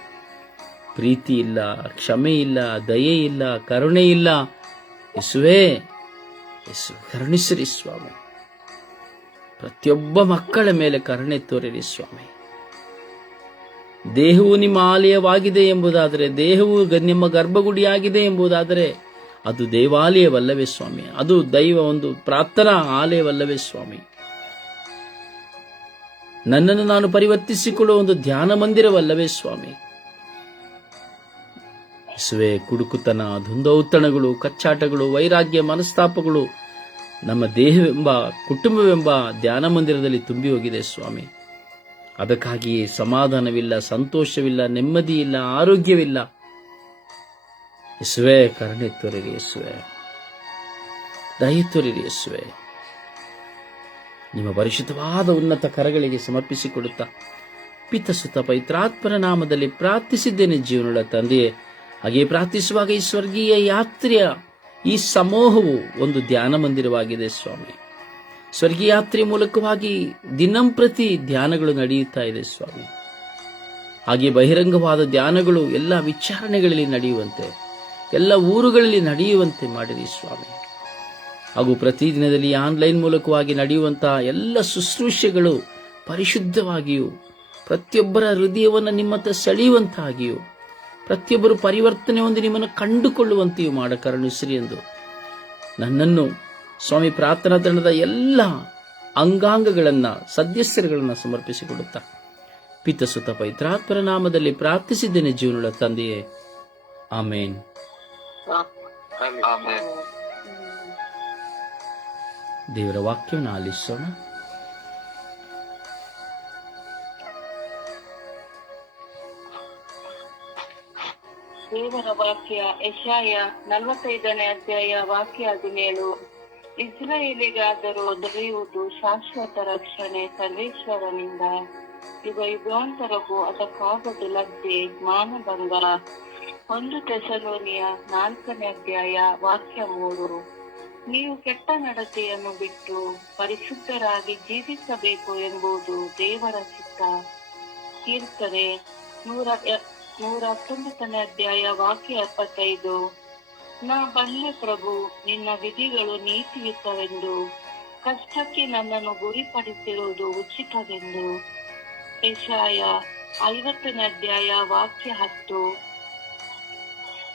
ಪ್ರೀತಿ ಇಲ್ಲ, ಕ್ಷಮೆ ಇಲ್ಲ, ದಯೆ ಇಲ್ಲ, ಕರುಣೆ ಇಲ್ಲ. ಯೇಸುವೇ, ಯೇಸು ಕರುಣಿಸಿರಿ ಸ್ವಾಮಿ. ಪ್ರತಿಯೊಬ್ಬ ಮಕ್ಕಳ ಮೇಲೆ ಕರುಣೆ ತೋರಿರಿ ಸ್ವಾಮಿ. ದೇಹವು ನಿಮ್ಮ ಆಲಯವಾಗಿದೆ ಎಂಬುದಾದರೆ, ದೇಹವು ನಿಮ್ಮ ಗರ್ಭಗುಡಿಯಾಗಿದೆ ಎಂಬುದಾದರೆ, ಅದು ದೇವಾಲಯವಲ್ಲವೇ ಸ್ವಾಮಿ? ಅದು ದೈವ ಒಂದು ಪ್ರಾರ್ಥನಾ ಆಲಯವಲ್ಲವೇ ಸ್ವಾಮಿ? ನನ್ನನ್ನು ನಾನು ಪರಿವರ್ತಿಸಿಕೊಳ್ಳುವ ಒಂದು ಧ್ಯಾನ ಮಂದಿರವಲ್ಲವೇ ಸ್ವಾಮಿ? ಯೇಸುವೇ, ಕುಡುಕುತನ, ದುಂದೌತಣಗಳು, ಕಚ್ಚಾಟಗಳು, ವೈರಾಗ್ಯ, ಮನಸ್ತಾಪಗಳು ನಮ್ಮ ದೇಹವೆಂಬ, ಕುಟುಂಬವೆಂಬ ಧ್ಯಾನ ಮಂದಿರದಲ್ಲಿ ತುಂಬಿ ಹೋಗಿದೆ ಸ್ವಾಮಿ. ಅದಕ್ಕಾಗಿಯೇ ಸಮಾಧಾನವಿಲ್ಲ, ಸಂತೋಷವಿಲ್ಲ, ನೆಮ್ಮದಿ ಇಲ್ಲ, ಆರೋಗ್ಯವಿಲ್ಲ. ಯೇಸುವೇ, ಕರುಣೆ ತೋರಿರಿ ಯೇಸುವೇ, ದಯೆ ತೋರಿರಿ ಯೇಸುವೇ. ನಿಮ್ಮ ಪರಿಶುದ್ಧವಾದ ಉನ್ನತ ಕರಗಳಿಗೆ ಸಮರ್ಪಿಸಿಕೊಡುತ್ತಾ ಪಿತ ಸುತ ಪವಿತ್ರಾತ್ಮರ ನಾಮದಲ್ಲಿ ಪ್ರಾರ್ಥಿಸಿದ್ದೇನೆ ಜೀವನದ ತಂದೆಯೇ. ಹಾಗೆ ಪ್ರಾರ್ಥಿಸುವಾಗ ಈ ಸ್ವರ್ಗೀಯ ಯಾತ್ರೆಯ ಈ ಸಮೂಹವು ಒಂದು ಧ್ಯಾನ ಮಂದಿರವಾಗಿದೆ ಸ್ವಾಮಿ. ಸ್ವರ್ಗೀಯ ಯಾತ್ರೆ ಮೂಲಕವಾಗಿ ದಿನಂಪ್ರತಿ ಧ್ಯಾನಗಳು ನಡೆಯುತ್ತಾ ಇದೆ ಸ್ವಾಮಿ. ಹಾಗೆ ಬಹಿರಂಗವಾದ ಧ್ಯಾನಗಳು ಎಲ್ಲ ವಿಚಾರಣೆಗಳಲ್ಲಿ ನಡೆಯುವಂತೆ, ಎಲ್ಲ ಊರುಗಳಲ್ಲಿ ನಡೆಯುವಂತೆ ಮಾಡಿರಿ ಸ್ವಾಮಿ. ಹಾಗೂ ಪ್ರತಿದಿನದಲ್ಲಿ ಆನ್ಲೈನ್ ಮೂಲಕವಾಗಿ ನಡೆಯುವಂತಹ ಎಲ್ಲ ಶುಶ್ರೂಷೆಗಳು ಪರಿಶುದ್ಧವಾಗಿಯೂ, ಪ್ರತಿಯೊಬ್ಬರ ಹೃದಯವನ್ನು ನಿಮ್ಮತ್ತ ಸೆಳೆಯುವಂತಾಗಿಯೂ, ಪ್ರತಿಯೊಬ್ಬರು ಪರಿವರ್ತನೆ ಹೊಂದಿ ನಿಮ್ಮನ್ನು ಕಂಡುಕೊಳ್ಳುವಂತೆಯೂ ಮಾಡ ಕರುಣಿಸಿರಿ ಎಂದು ನನ್ನನ್ನು ಸ್ವಾಮಿ ಪ್ರಾರ್ಥನಾ ತಂಡದ ಎಲ್ಲ ಅಂಗಾಂಗಗಳನ್ನ, ಸದಸ್ಯರುಗಳನ್ನ ಸಮರ್ಪಿಸಿಕೊಡುತ್ತಾ ಪಿತ ಸುತ ಪವಿತ್ರಾತ್ಮರ ನಾಮದಲ್ಲಿ ಪ್ರಾರ್ಥಿಸಿದ್ದೇನೆ ಜೀವನದ ತಂದೆಯೇ, ಆಮೇನ್. ದೇವರ ವಾಕ್ಯವನ್ನು ಆಲಿಸೋಣ. ದೇವರ ವಾಕ್ಯ ಯೆಶಾಯ 45ನೇ ಅಧ್ಯಾಯ ವಾಕ್ಯ 17. ಇಸ್ರಾಯೇಲಿಗಾದರೂ ದೊರೆಯುವುದು ಶಾಶ್ವತ ರಕ್ಷಣೆ ಸರ್ವೇಶ್ವರನಿಂದ, ಯುಗ ಯುಗಾಂತರಕ್ಕೂ ಅದಕ್ಕಾಗದು ಲಜ್ಜೆ ಮಾನಭಂಗ. 1 ಥೆಸಲೋನಿಯ 4ನೇ ಅಧ್ಯಾಯ ವಾಕ್ಯ 3. ನೀವು ಕೆಟ್ಟ ನಡತೆಯನ್ನು ಬಿಟ್ಟು ಪರಿಶುದ್ಧರಾಗಿ ಜೀವಿಸಬೇಕು ಎಂಬುದು ದೇವರ ಚಿತ್ತ. ಕೀರ್ತನೆ 119ನೇ ಅಧ್ಯಾಯ ವಾಕ್ಯ 75. ನಾ ಬಲ್ಲೆ ಪ್ರಭು, ನಿನ್ನ ವಿಧಿಗಳು ನೀತಿಯುತವೆಂದು, ಕಷ್ಟಕ್ಕೆ ನನ್ನನ್ನು ಗುರಿಪಡಿಸಿರುವುದು ಉಚಿತವೆಂದು. ಯೆಶಾಯ 50ನೇ ಅಧ್ಯಾಯ ವಾಕ್ಯ 10.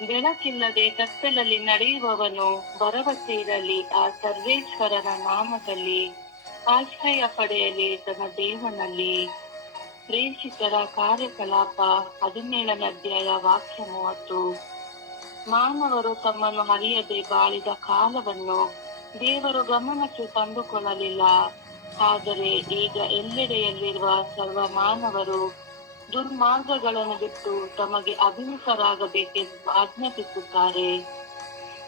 ಬೆಳಕಿಲ್ಲದೆ ಕತ್ತಲಲ್ಲಿ ನಡೆಯುವವನು ಭರವಸೆ ಇರಲಿ ಆ ಸರ್ವೇಶ್ವರನ ನಾಮದಲ್ಲಿ, ಆಶ್ರಯ ಪಡೆಯಲಿ ತನ್ನ ದೇವನಲ್ಲಿ. ಪ್ರೇಷಿತರ ಕಾರ್ಯಕಲಾಪ 17ನೇ ಅಧ್ಯಾಯ ವಾಕ್ಯ 30. ಮಾನವರು ತಮ್ಮನ್ನು ಅರಿಯದೆ ಬಾಳಿದ ಕಾಲವನ್ನು ದೇವರು ಗಮನಕ್ಕೆ ತಂದುಕೊಳ್ಳಲಿಲ್ಲ. ಆದರೆ ಈಗ ಎಲ್ಲೆಡೆಯಲ್ಲಿರುವ ಸರ್ವ ಮಾನವರು ದುರ್ಮಾರ್ಗಗಳನ್ನು ಬಿಟ್ಟು ತಮಗೆ ಅಭಿಮುಖರಾಗಬೇಕೆಂದು ಆಜ್ಞಾಪಿಸುತ್ತಾರೆ.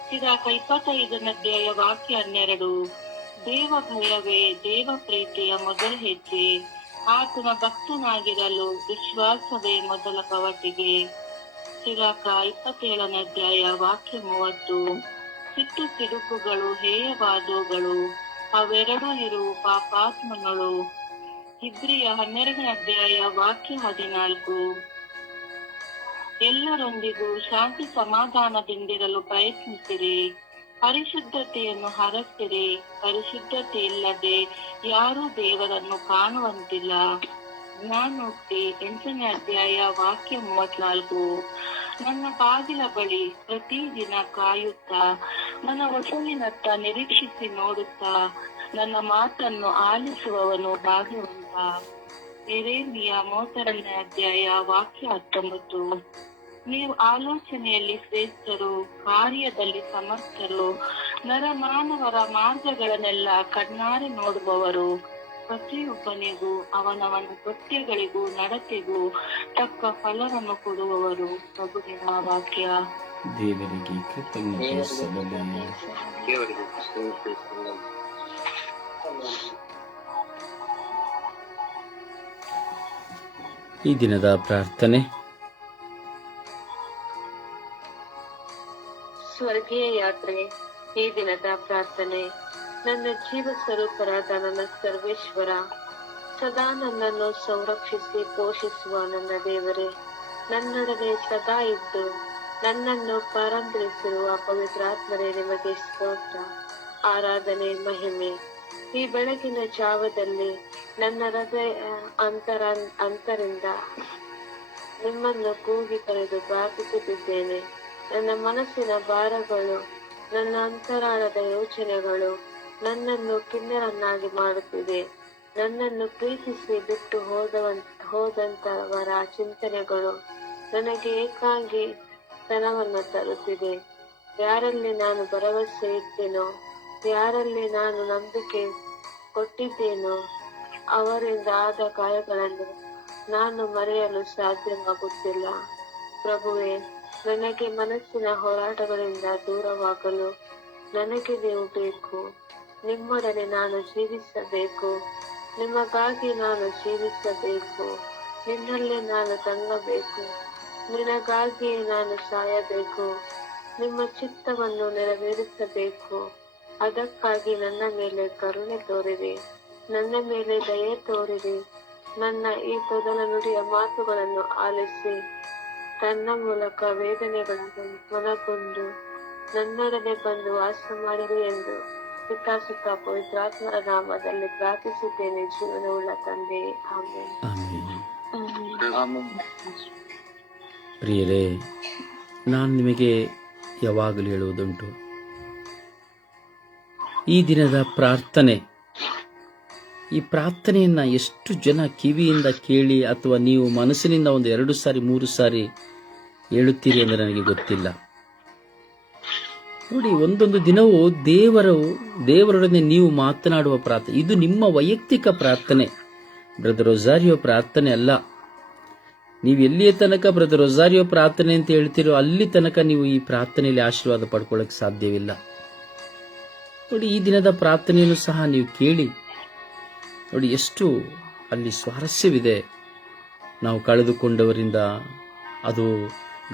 ಸಿರಾಕ 25ನೇ ಅಧ್ಯಾಯ ವಾಕ್ಯ 12. ದೇವ ಭಯವೇ ದೇವ ಪ್ರೀತಿಯ ಮೊದಲ ಹೆಜ್ಜೆ, ಆತನ ಭಕ್ತನಾಗಿರಲು ವಿಶ್ವಾಸವೇ ಮೊದಲ ಕವಟಿಗೆ. ಸಿರಾಕ 27ನೇ ಅಧ್ಯಾಯ ವಾಕ್ಯ 30. ಸಿಟ್ಟು ಸಿಡುಕುಗಳು ಹೇಯವಾದವುಗಳು, ಅವೆರಡೂ ಇರು ಪಾಪಾತ್ಮಗಳು. ಇಬ್ರಿಯ 12ನೇ ಅಧ್ಯಾಯ ವಾಕ್ಯ 14. ಎಲ್ಲರೊಂದಿಗೂ ಶಾಂತಿ ಸಮಾಧಾನದಿಂದಿರಲು ಪ್ರಯತ್ನಿಸಿರಿ, ಪರಿಶುದ್ಧತೆಯನ್ನು ಹರಸಿರಿ. ಪರಿಶುದ್ಧತೆ ಇಲ್ಲದೆ ಯಾರೂ ದೇವರನ್ನು ಕಾಣುವಂತಿಲ್ಲ. ಜ್ಞಾನೋಕ್ತಿ 8ನೇ ಅಧ್ಯಾಯ ವಾಕ್ಯ 34. ನನ್ನ ಬಾಗಿಲ ಬಳಿ ಪ್ರತಿದಿನ ಕಾಯುತ್ತಾ, ನನ್ನ ಹೊಸಲಿನತ್ತ ನಿರೀಕ್ಷಿಸಿ ನೋಡುತ್ತಾ, ನನ್ನ ಮಾತನ್ನು ಆಲಿಸುವವನು ಭಾಗ್ಯವಂತ. ಯೆರೆಮೀಯ 32ನೇ ಅಧ್ಯಾಯ ವಾಕ್ಯ 19. ನೀವು ಆಲೋಚನೆಯಲ್ಲಿ ಶ್ರೇಷ್ಠರು, ಕಾರ್ಯದಲ್ಲಿ ಸಮರ್ಥರು, ನರಮಾನವರ ಮಾರ್ಗಗಳನ್ನೆಲ್ಲ ಕಣ್ಣಾರೆ ನೋಡುವವರು. ಪ್ರತಿಯೊಬ್ಬನಿಗೂ ಅವನವನ ಕೃತ್ಯಗಳಿಗೂ ನಡತೆಗೂ ತಕ್ಕ ಫಲವನ್ನು ಕೊಡುವವರು. ಪ್ರಭುವಿನ ವಾಕ್ಯ. ದೇವರಿಗೆ ಕೃತಜ್ಞತೆ ಸಲ್ಲಲಿ. ದೇವರಿಗೆ ಸ್ತೋತ್ರ ಸಲ್ಲಲಿ. ಈ ದಿನದ ಪ್ರಾರ್ಥನೆ. ಸ್ವರ್ಗೀಯ ಯಾತ್ರೆ. ಈ ದಿನದ ಪ್ರಾರ್ಥನೆ. ನನ್ನ ಜೀವ ಸ್ವರೂಪರಾದ ನನ್ನ ಸರ್ವೇಶ್ವರ, ಸದಾ ನನ್ನನ್ನು ಸಂರಕ್ಷಿಸಿ ಪೋಷಿಸುವ ನನ್ನ ದೇವರೇ, ನನ್ನೊಡನೆ ಸದಾ ಇದ್ದು ನನ್ನನ್ನು ಪಾರಂತ್ರಿಸಿರುವ ಪವಿತ್ರಾತ್ಮರೇ, ನಿಮಗೆ ಸ್ತೋತ್ರ, ಆರಾಧನೆ, ಮಹಿಮೆ. ಈ ಬೆಳಗಿನ ಜಾವದಲ್ಲಿ ನನ್ನ ಹೃದಯ ಅಂತರಿಂದ ನಿಮ್ಮನ್ನು ಕೂಗಿ ಕರೆದು ಪ್ರಾರ್ಥಿಸುತ್ತಿದ್ದೇನೆ. ನನ್ನ ಮನಸ್ಸಿನ ಭಾರಗಳು, ನನ್ನ ಅಂತರಾಳದ ಯೋಚನೆಗಳು ನನ್ನನ್ನು ಖಿನ್ನರನ್ನಾಗಿ ಮಾಡುತ್ತಿದೆ. ನನ್ನನ್ನು ಪ್ರೀತಿಸಿ ಬಿಟ್ಟು ಹೋದಂತವರ ಚಿಂತನೆಗಳು ನನಗೆ ಏಕಾಂಗಿತನವನ್ನು ತರುತ್ತಿದೆ. ಯಾರಲ್ಲಿ ನಾನು ಭರವಸೆ ಇಟ್ಟೇನೋ, ಯಾರಲ್ಲಿ ನಾನು ನಂಬಿಕೆ ಕೊಟ್ಟಿದ್ದೇನೋ, ಅವರಿಂದ ಆದ ಗಾಯಗಳನ್ನು ನಾನು ಮರೆಯಲು ಸಾಧ್ಯವಾಗುತ್ತಿಲ್ಲ. ಪ್ರಭುವೇ, ನನಗೆ ಮನಸ್ಸಿನ ಹೋರಾಟಗಳಿಂದ ದೂರವಾಗಲು ನನಗೆ ನೀವು ಬೇಕು. ನಿಮ್ಮೊಡನೆ ನಾನು ಜೀವಿಸಬೇಕು, ನಿಮಗಾಗಿ ನಾನು ಜೀವಿಸಬೇಕು. ನಿನ್ನಲ್ಲೇ ನಾನು ತಂಗಬೇಕು, ನಿನಗಾಗಿಯೇ ನಾನು ಸಾಯಬೇಕು. ನಿಮ್ಮ ಚಿತ್ತವನ್ನು ನೆರವೇರಿಸಬೇಕು. ಅದಕ್ಕಾಗಿ ನನ್ನ ಮೇಲೆ ಕರುಣೆ ತೋರಿರಿ, ನನ್ನ ಮೇಲೆ ದಯೆ ತೋರಿರಿ. ನನ್ನ ಈ ತೊದಲ ನುಡಿಯ ಮಾತುಗಳನ್ನು ಆಲಿಸಿ ತನ್ನ ಮೂಲಕ ವೇದನೆಗಳನ್ನು ಮನಗೊಂಡು ನನ್ನೊಡನೆ ಬಂದು ವಾಸ ಮಾಡಿರಿ ಎಂದು ಪಿತಾಸುತ ಪವಿತ್ರಾತ್ಮರ ನಾಮದಲ್ಲಿ ಪ್ರಾರ್ಥಿಸಿದ್ದೇನೆ, ಜೀವನವುಳ್ಳ ತಂದೆ. ಆಮೆನ್. ಆಮೆನ್. ಪ್ರಿಯರೇ, ನಾನು ನಿಮಗೆ ಯಾವಾಗಲೂ ಹೇಳುವುದುಂಟು, ಈ ದಿನದ ಪ್ರಾರ್ಥನೆ, ಈ ಪ್ರಾರ್ಥನೆಯನ್ನ ಎಷ್ಟು ಜನ ಕಿವಿಯಿಂದ ಕೇಳಿ ಅಥವಾ ನೀವು ಮನಸ್ಸಿನಿಂದ 1, 2 ಸಾರಿ 3 ಸಾರಿ ಹೇಳುತ್ತೀರಿ ಎಂದು ನನಗೆ ಗೊತ್ತಿಲ್ಲ. ನೋಡಿ, ಒಂದೊಂದು ದಿನವೂ ದೇವರೊಡನೆ ನೀವು ಮಾತನಾಡುವ ಪ್ರಾರ್ಥನೆ. ಇದು ನಿಮ್ಮ ವೈಯಕ್ತಿಕ ಪ್ರಾರ್ಥನೆ, ಬ್ರದರ್ ರೊಜಾರಿಯೋ ಪ್ರಾರ್ಥನೆ ಅಲ್ಲ. ನೀವು ಎಲ್ಲಿಯ ತನಕ ಬ್ರದರ್ ರೊಜಾರಿಯೋ ಪ್ರಾರ್ಥನೆ ಅಂತ ಹೇಳ್ತೀರೋ ಅಲ್ಲಿ ತನಕ ನೀವು ಈ ಪ್ರಾರ್ಥನೆಯಲ್ಲಿ ಆಶೀರ್ವಾದ ಪಡ್ಕೊಳ್ಳಕ್ಕೆ ಸಾಧ್ಯವಿಲ್ಲ. ನೋಡಿ, ಈ ದಿನದ ಪ್ರಾರ್ಥನೆಯನ್ನು ಸಹ ನೀವು ಕೇಳಿ ನೋಡಿ, ಎಷ್ಟು ಅಲ್ಲಿ ಸ್ವಾರಸ್ಯವಿದೆ. ನಾವು ಕಳೆದುಕೊಂಡವರಿಂದ, ಅದು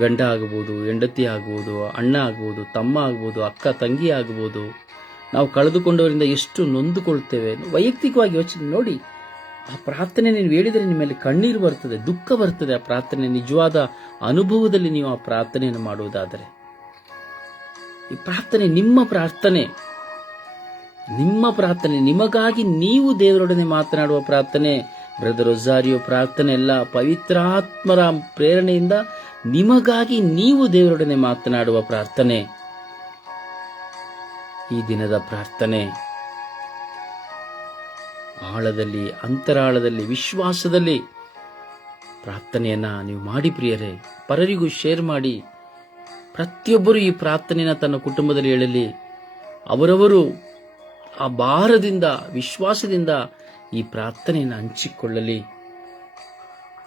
ಗಂಡ ಆಗಬಹುದು, ಹೆಂಡತಿ ಆಗಬಹುದು, ಅಣ್ಣ ಆಗಬಹುದು, ತಮ್ಮ ಆಗಬಹುದು, ಅಕ್ಕ ತಂಗಿ ಆಗಬಹುದು, ನಾವು ಕಳೆದುಕೊಂಡವರಿಂದ ಎಷ್ಟು ನೊಂದುಕೊಳ್ತೇವೆ. ವೈಯಕ್ತಿಕವಾಗಿ ಯೋಚನೆ ನೋಡಿ, ಆ ಪ್ರಾರ್ಥನೆ ನೀವು ಹೇಳಿದರೆ ನಿಮ್ಮ ಮೇಲೆ ಕಣ್ಣೀರು ಬರ್ತದೆ, ದುಃಖ ಬರ್ತದೆ. ಆ ಪ್ರಾರ್ಥನೆ ನಿಜವಾದ ಅನುಭವದಲ್ಲಿ ನೀವು ಆ ಪ್ರಾರ್ಥನೆಯನ್ನು ಮಾಡುವುದಾದರೆ, ಈ ಪ್ರಾರ್ಥನೆ ನಿಮ್ಮ ಪ್ರಾರ್ಥನೆ, ನಿಮಗಾಗಿ ನೀವು ದೇವರೊಡನೆ ಮಾತನಾಡುವ ಪ್ರಾರ್ಥನೆ. ಬ್ರದರ್ ರೊಜಾರಿಯೋ ಪ್ರಾರ್ಥನೆ ಎಲ್ಲ ಪವಿತ್ರಾತ್ಮರ ಪ್ರೇರಣೆಯಿಂದ ನಿಮಗಾಗಿ ನೀವು ದೇವರೊಡನೆ ಮಾತನಾಡುವ ಪ್ರಾರ್ಥನೆ. ಈ ದಿನದ ಪ್ರಾರ್ಥನೆ ಆಳದಲ್ಲಿ, ಅಂತರಾಳದಲ್ಲಿ, ವಿಶ್ವಾಸದಲ್ಲಿ ಪ್ರಾರ್ಥನೆಯನ್ನ ನೀವು ಮಾಡಿ ಪ್ರಿಯರೇ. ಪರರಿಗೂ ಶೇರ್ ಮಾಡಿ. ಪ್ರತಿಯೊಬ್ಬರು ಈ ಪ್ರಾರ್ಥನೆಯನ್ನ ತನ್ನ ಕುಟುಂಬದಲ್ಲಿ ಹೇಳಲಿ. ಅವರವರು ಆ ಭಾರದಿಂದ, ವಿಶ್ವಾಸದಿಂದ ಈ ಪ್ರಾರ್ಥನೆಯನ್ನು ಹಂಚಿಕೊಳ್ಳಲಿ.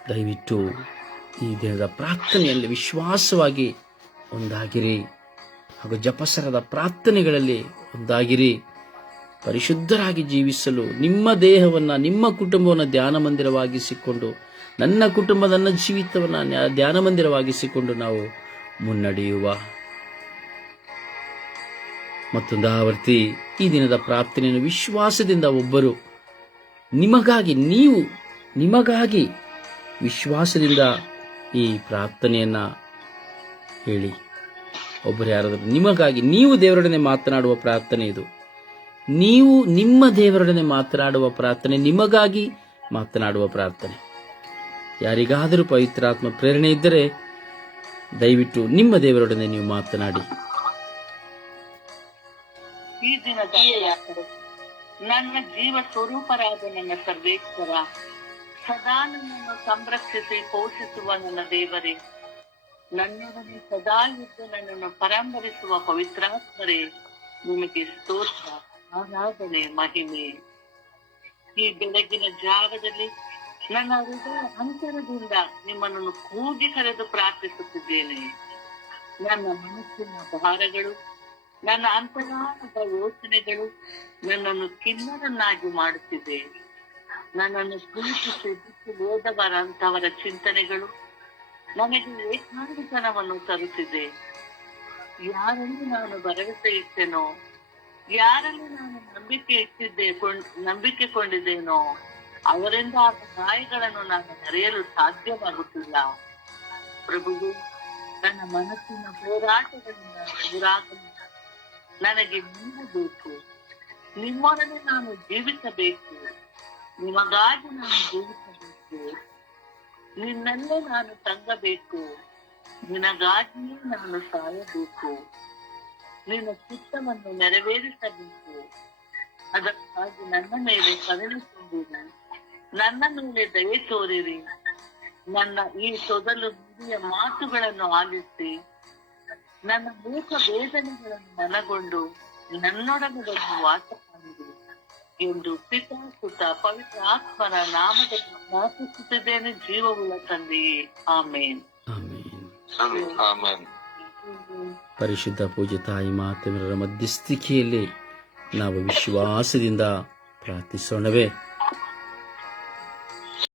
ದಯವಿಟ್ಟು ಈ ದಿನದ ಪ್ರಾರ್ಥನೆಯಲ್ಲಿ ವಿಶ್ವಾಸವಾಗಿ ಒಂದಾಗಿರಿ ಹಾಗೂ ಜಪಸರದ ಪ್ರಾರ್ಥನೆಗಳಲ್ಲಿ ಒಂದಾಗಿರಿ. ಪರಿಶುದ್ಧರಾಗಿ ಜೀವಿಸಲು ನಿಮ್ಮ ದೇಹವನ್ನು, ನಿಮ್ಮ ಕುಟುಂಬವನ್ನು ಧ್ಯಾನ ಮಂದಿರವಾಗಿಸಿಕೊಂಡು, ನನ್ನ ಕುಟುಂಬ, ನನ್ನ ಜೀವಿತವನ್ನು ಧ್ಯಾನ ಮಂದಿರವಾಗಿಸಿಕೊಂಡು ನಾವು ಮುನ್ನಡೆಯುವ. ಮತ್ತೊಂದು ಆವರ್ತಿ ಈ ದಿನದ ಪ್ರಾರ್ಥನೆಯನ್ನು ವಿಶ್ವಾಸದಿಂದ ಒಬ್ಬರು ನಿಮಗಾಗಿ ವಿಶ್ವಾಸದಿಂದ ಈ ಪ್ರಾರ್ಥನೆಯನ್ನ ಹೇಳಿ. ಒಬ್ಬರು ಯಾರಾದರೂ ನಿಮಗಾಗಿ, ನೀವು ದೇವರೊಡನೆ ಮಾತನಾಡುವ ಪ್ರಾರ್ಥನೆ ಇದು. ನೀವು ನಿಮ್ಮ ದೇವರೊಡನೆ ಮಾತನಾಡುವ ಪ್ರಾರ್ಥನೆ, ನಿಮಗಾಗಿ ಮಾತನಾಡುವ ಪ್ರಾರ್ಥನೆ. ಯಾರಿಗಾದರೂ ಪವಿತ್ರಾತ್ಮ ಪ್ರೇರಣೆ ಇದ್ದರೆ ದಯವಿಟ್ಟು ನಿಮ್ಮ ದೇವರೊಡನೆ ನೀವು ಮಾತನಾಡಿ. ಈ ದಿನದ ನನ್ನ ಜೀವ ಸ್ವರೂಪರಾದ ನನ್ನ ಸರ್ವೇಶ್ವರ, ಸದಾ ನನ್ನನ್ನು ಸಂರಕ್ಷಿಸಿ ಪೋಷಿಸುವ ನನ್ನ ದೇವರೇ, ನನ್ನೊಡನೆ ಸದಾ ಇದ್ದು ನನ್ನನ್ನು ಪರಾಂಬರಿಸುವ ಪವಿತ್ರಾತ್ಮರೇ, ನಿಮಗೆ ಸ್ತೋತ್ರ, ಆರಾಧನೆ, ಮಹಿಮೆ. ಈ ಬೆಳಗಿನ ಜಾವದಲ್ಲಿ ನನ್ನ ಹೃದಯ ಅಂತರದಿಂದ ನಿಮ್ಮನ್ನು ಕೂಗಿ ಕರೆದು ಪ್ರಾರ್ಥಿಸುತ್ತಿದ್ದೇನೆ. ನನ್ನ ಮನಸ್ಸಿನ ಭಾರಗಳು, ನನ್ನ ಅಂತರಾಳದ ಯೋಚನೆಗಳು ನನ್ನನ್ನು ಖಿನ್ನರನ್ನಾಗಿ ಮಾಡುತ್ತಿದೆ. ನನ್ನನ್ನು ಪ್ರೀತಿಸಿ ಬಿಟ್ಟು ಹೋದವರಂತವರ ಚಿಂತನೆಗಳು ನನಗೆ ಏಕಾಂಗಿತನವನ್ನು ತರುತ್ತಿದೆ. ಯಾರಲ್ಲಿ ನಾನು ಭರವಸೆ ಇಟ್ಟೆನೋ, ಯಾರಲ್ಲಿ ನಾನು ನಂಬಿಕೆ ಕೊಂಡಿದ್ದೇನೋ ಅವರಿಂದ ಆದ ಗಾಯಗಳನ್ನು ನಾನು ಮರೆಯಲು ಸಾಧ್ಯವಾಗುತ್ತಿಲ್ಲ. ಪ್ರಭುವು, ನನ್ನ ಮನಸ್ಸಿನ ಹೋರಾಟಗಳಿಂದ ದೂರಾಗಲು ನನಗೆ ನೀವು ಬೇಕು. ನಿಮ್ಮೊಡನೆ ನಾನು ಜೀವಿಸಬೇಕು. ನಿಮಗಾಗಿ ನಾನು ಜೀವಿಸಬೇಕು. ನಿನ್ನಲ್ಲೇ ನಾನು ತಂಗಬೇಕು. ನಿನಗಾಗಿಯೇ ನಾನು ಸಾಯಬೇಕು. ನಿನ್ನ ಚಿತ್ತವನ್ನು ನೆರವೇರಿಸಬೇಕು. ಅದಕ್ಕಾಗಿ ನನ್ನ ಮೇಲೆ ಕರುಣಿಸಿರಿ. ನನ್ನ ಮೇಲೆ ದಯೆ ತೋರಿರಿ. ನನ್ನ ಈ ತೊದಲು ನುಡಿಯ ಮಾತುಗಳನ್ನು ಆಲಿಸಿ ನನ್ನ ಮೂಕ ವೇದನೆಗಳನ್ನು ಮನಗೊಂಡು ನನ್ನೊಡನೆ ಬಂದು ವಾಸ ಮಾಡಿರಿ ಎಂದು ಪಿತಾ, ಸುತ, ಪವಿತ್ರ ಆತ್ಮರ ನಾಮದಲ್ಲಿ ಪ್ರಾರ್ಥಿಸುತ್ತಿದ್ದೇನೆ, ಜೀವವುಳ್ಳ ತಂದೆಯೇ. ಆಮೇನ್. ಪರಿಶುದ್ಧ ಪೂಜ್ಯ ತಾಯಿ ಮಾತೆಯರ ಮಧ್ಯಸ್ಥಿಕೆಯಲ್ಲಿ ನಾವು ವಿಶ್ವಾಸದಿಂದ ಪ್ರಾರ್ಥಿಸೋಣವೇ.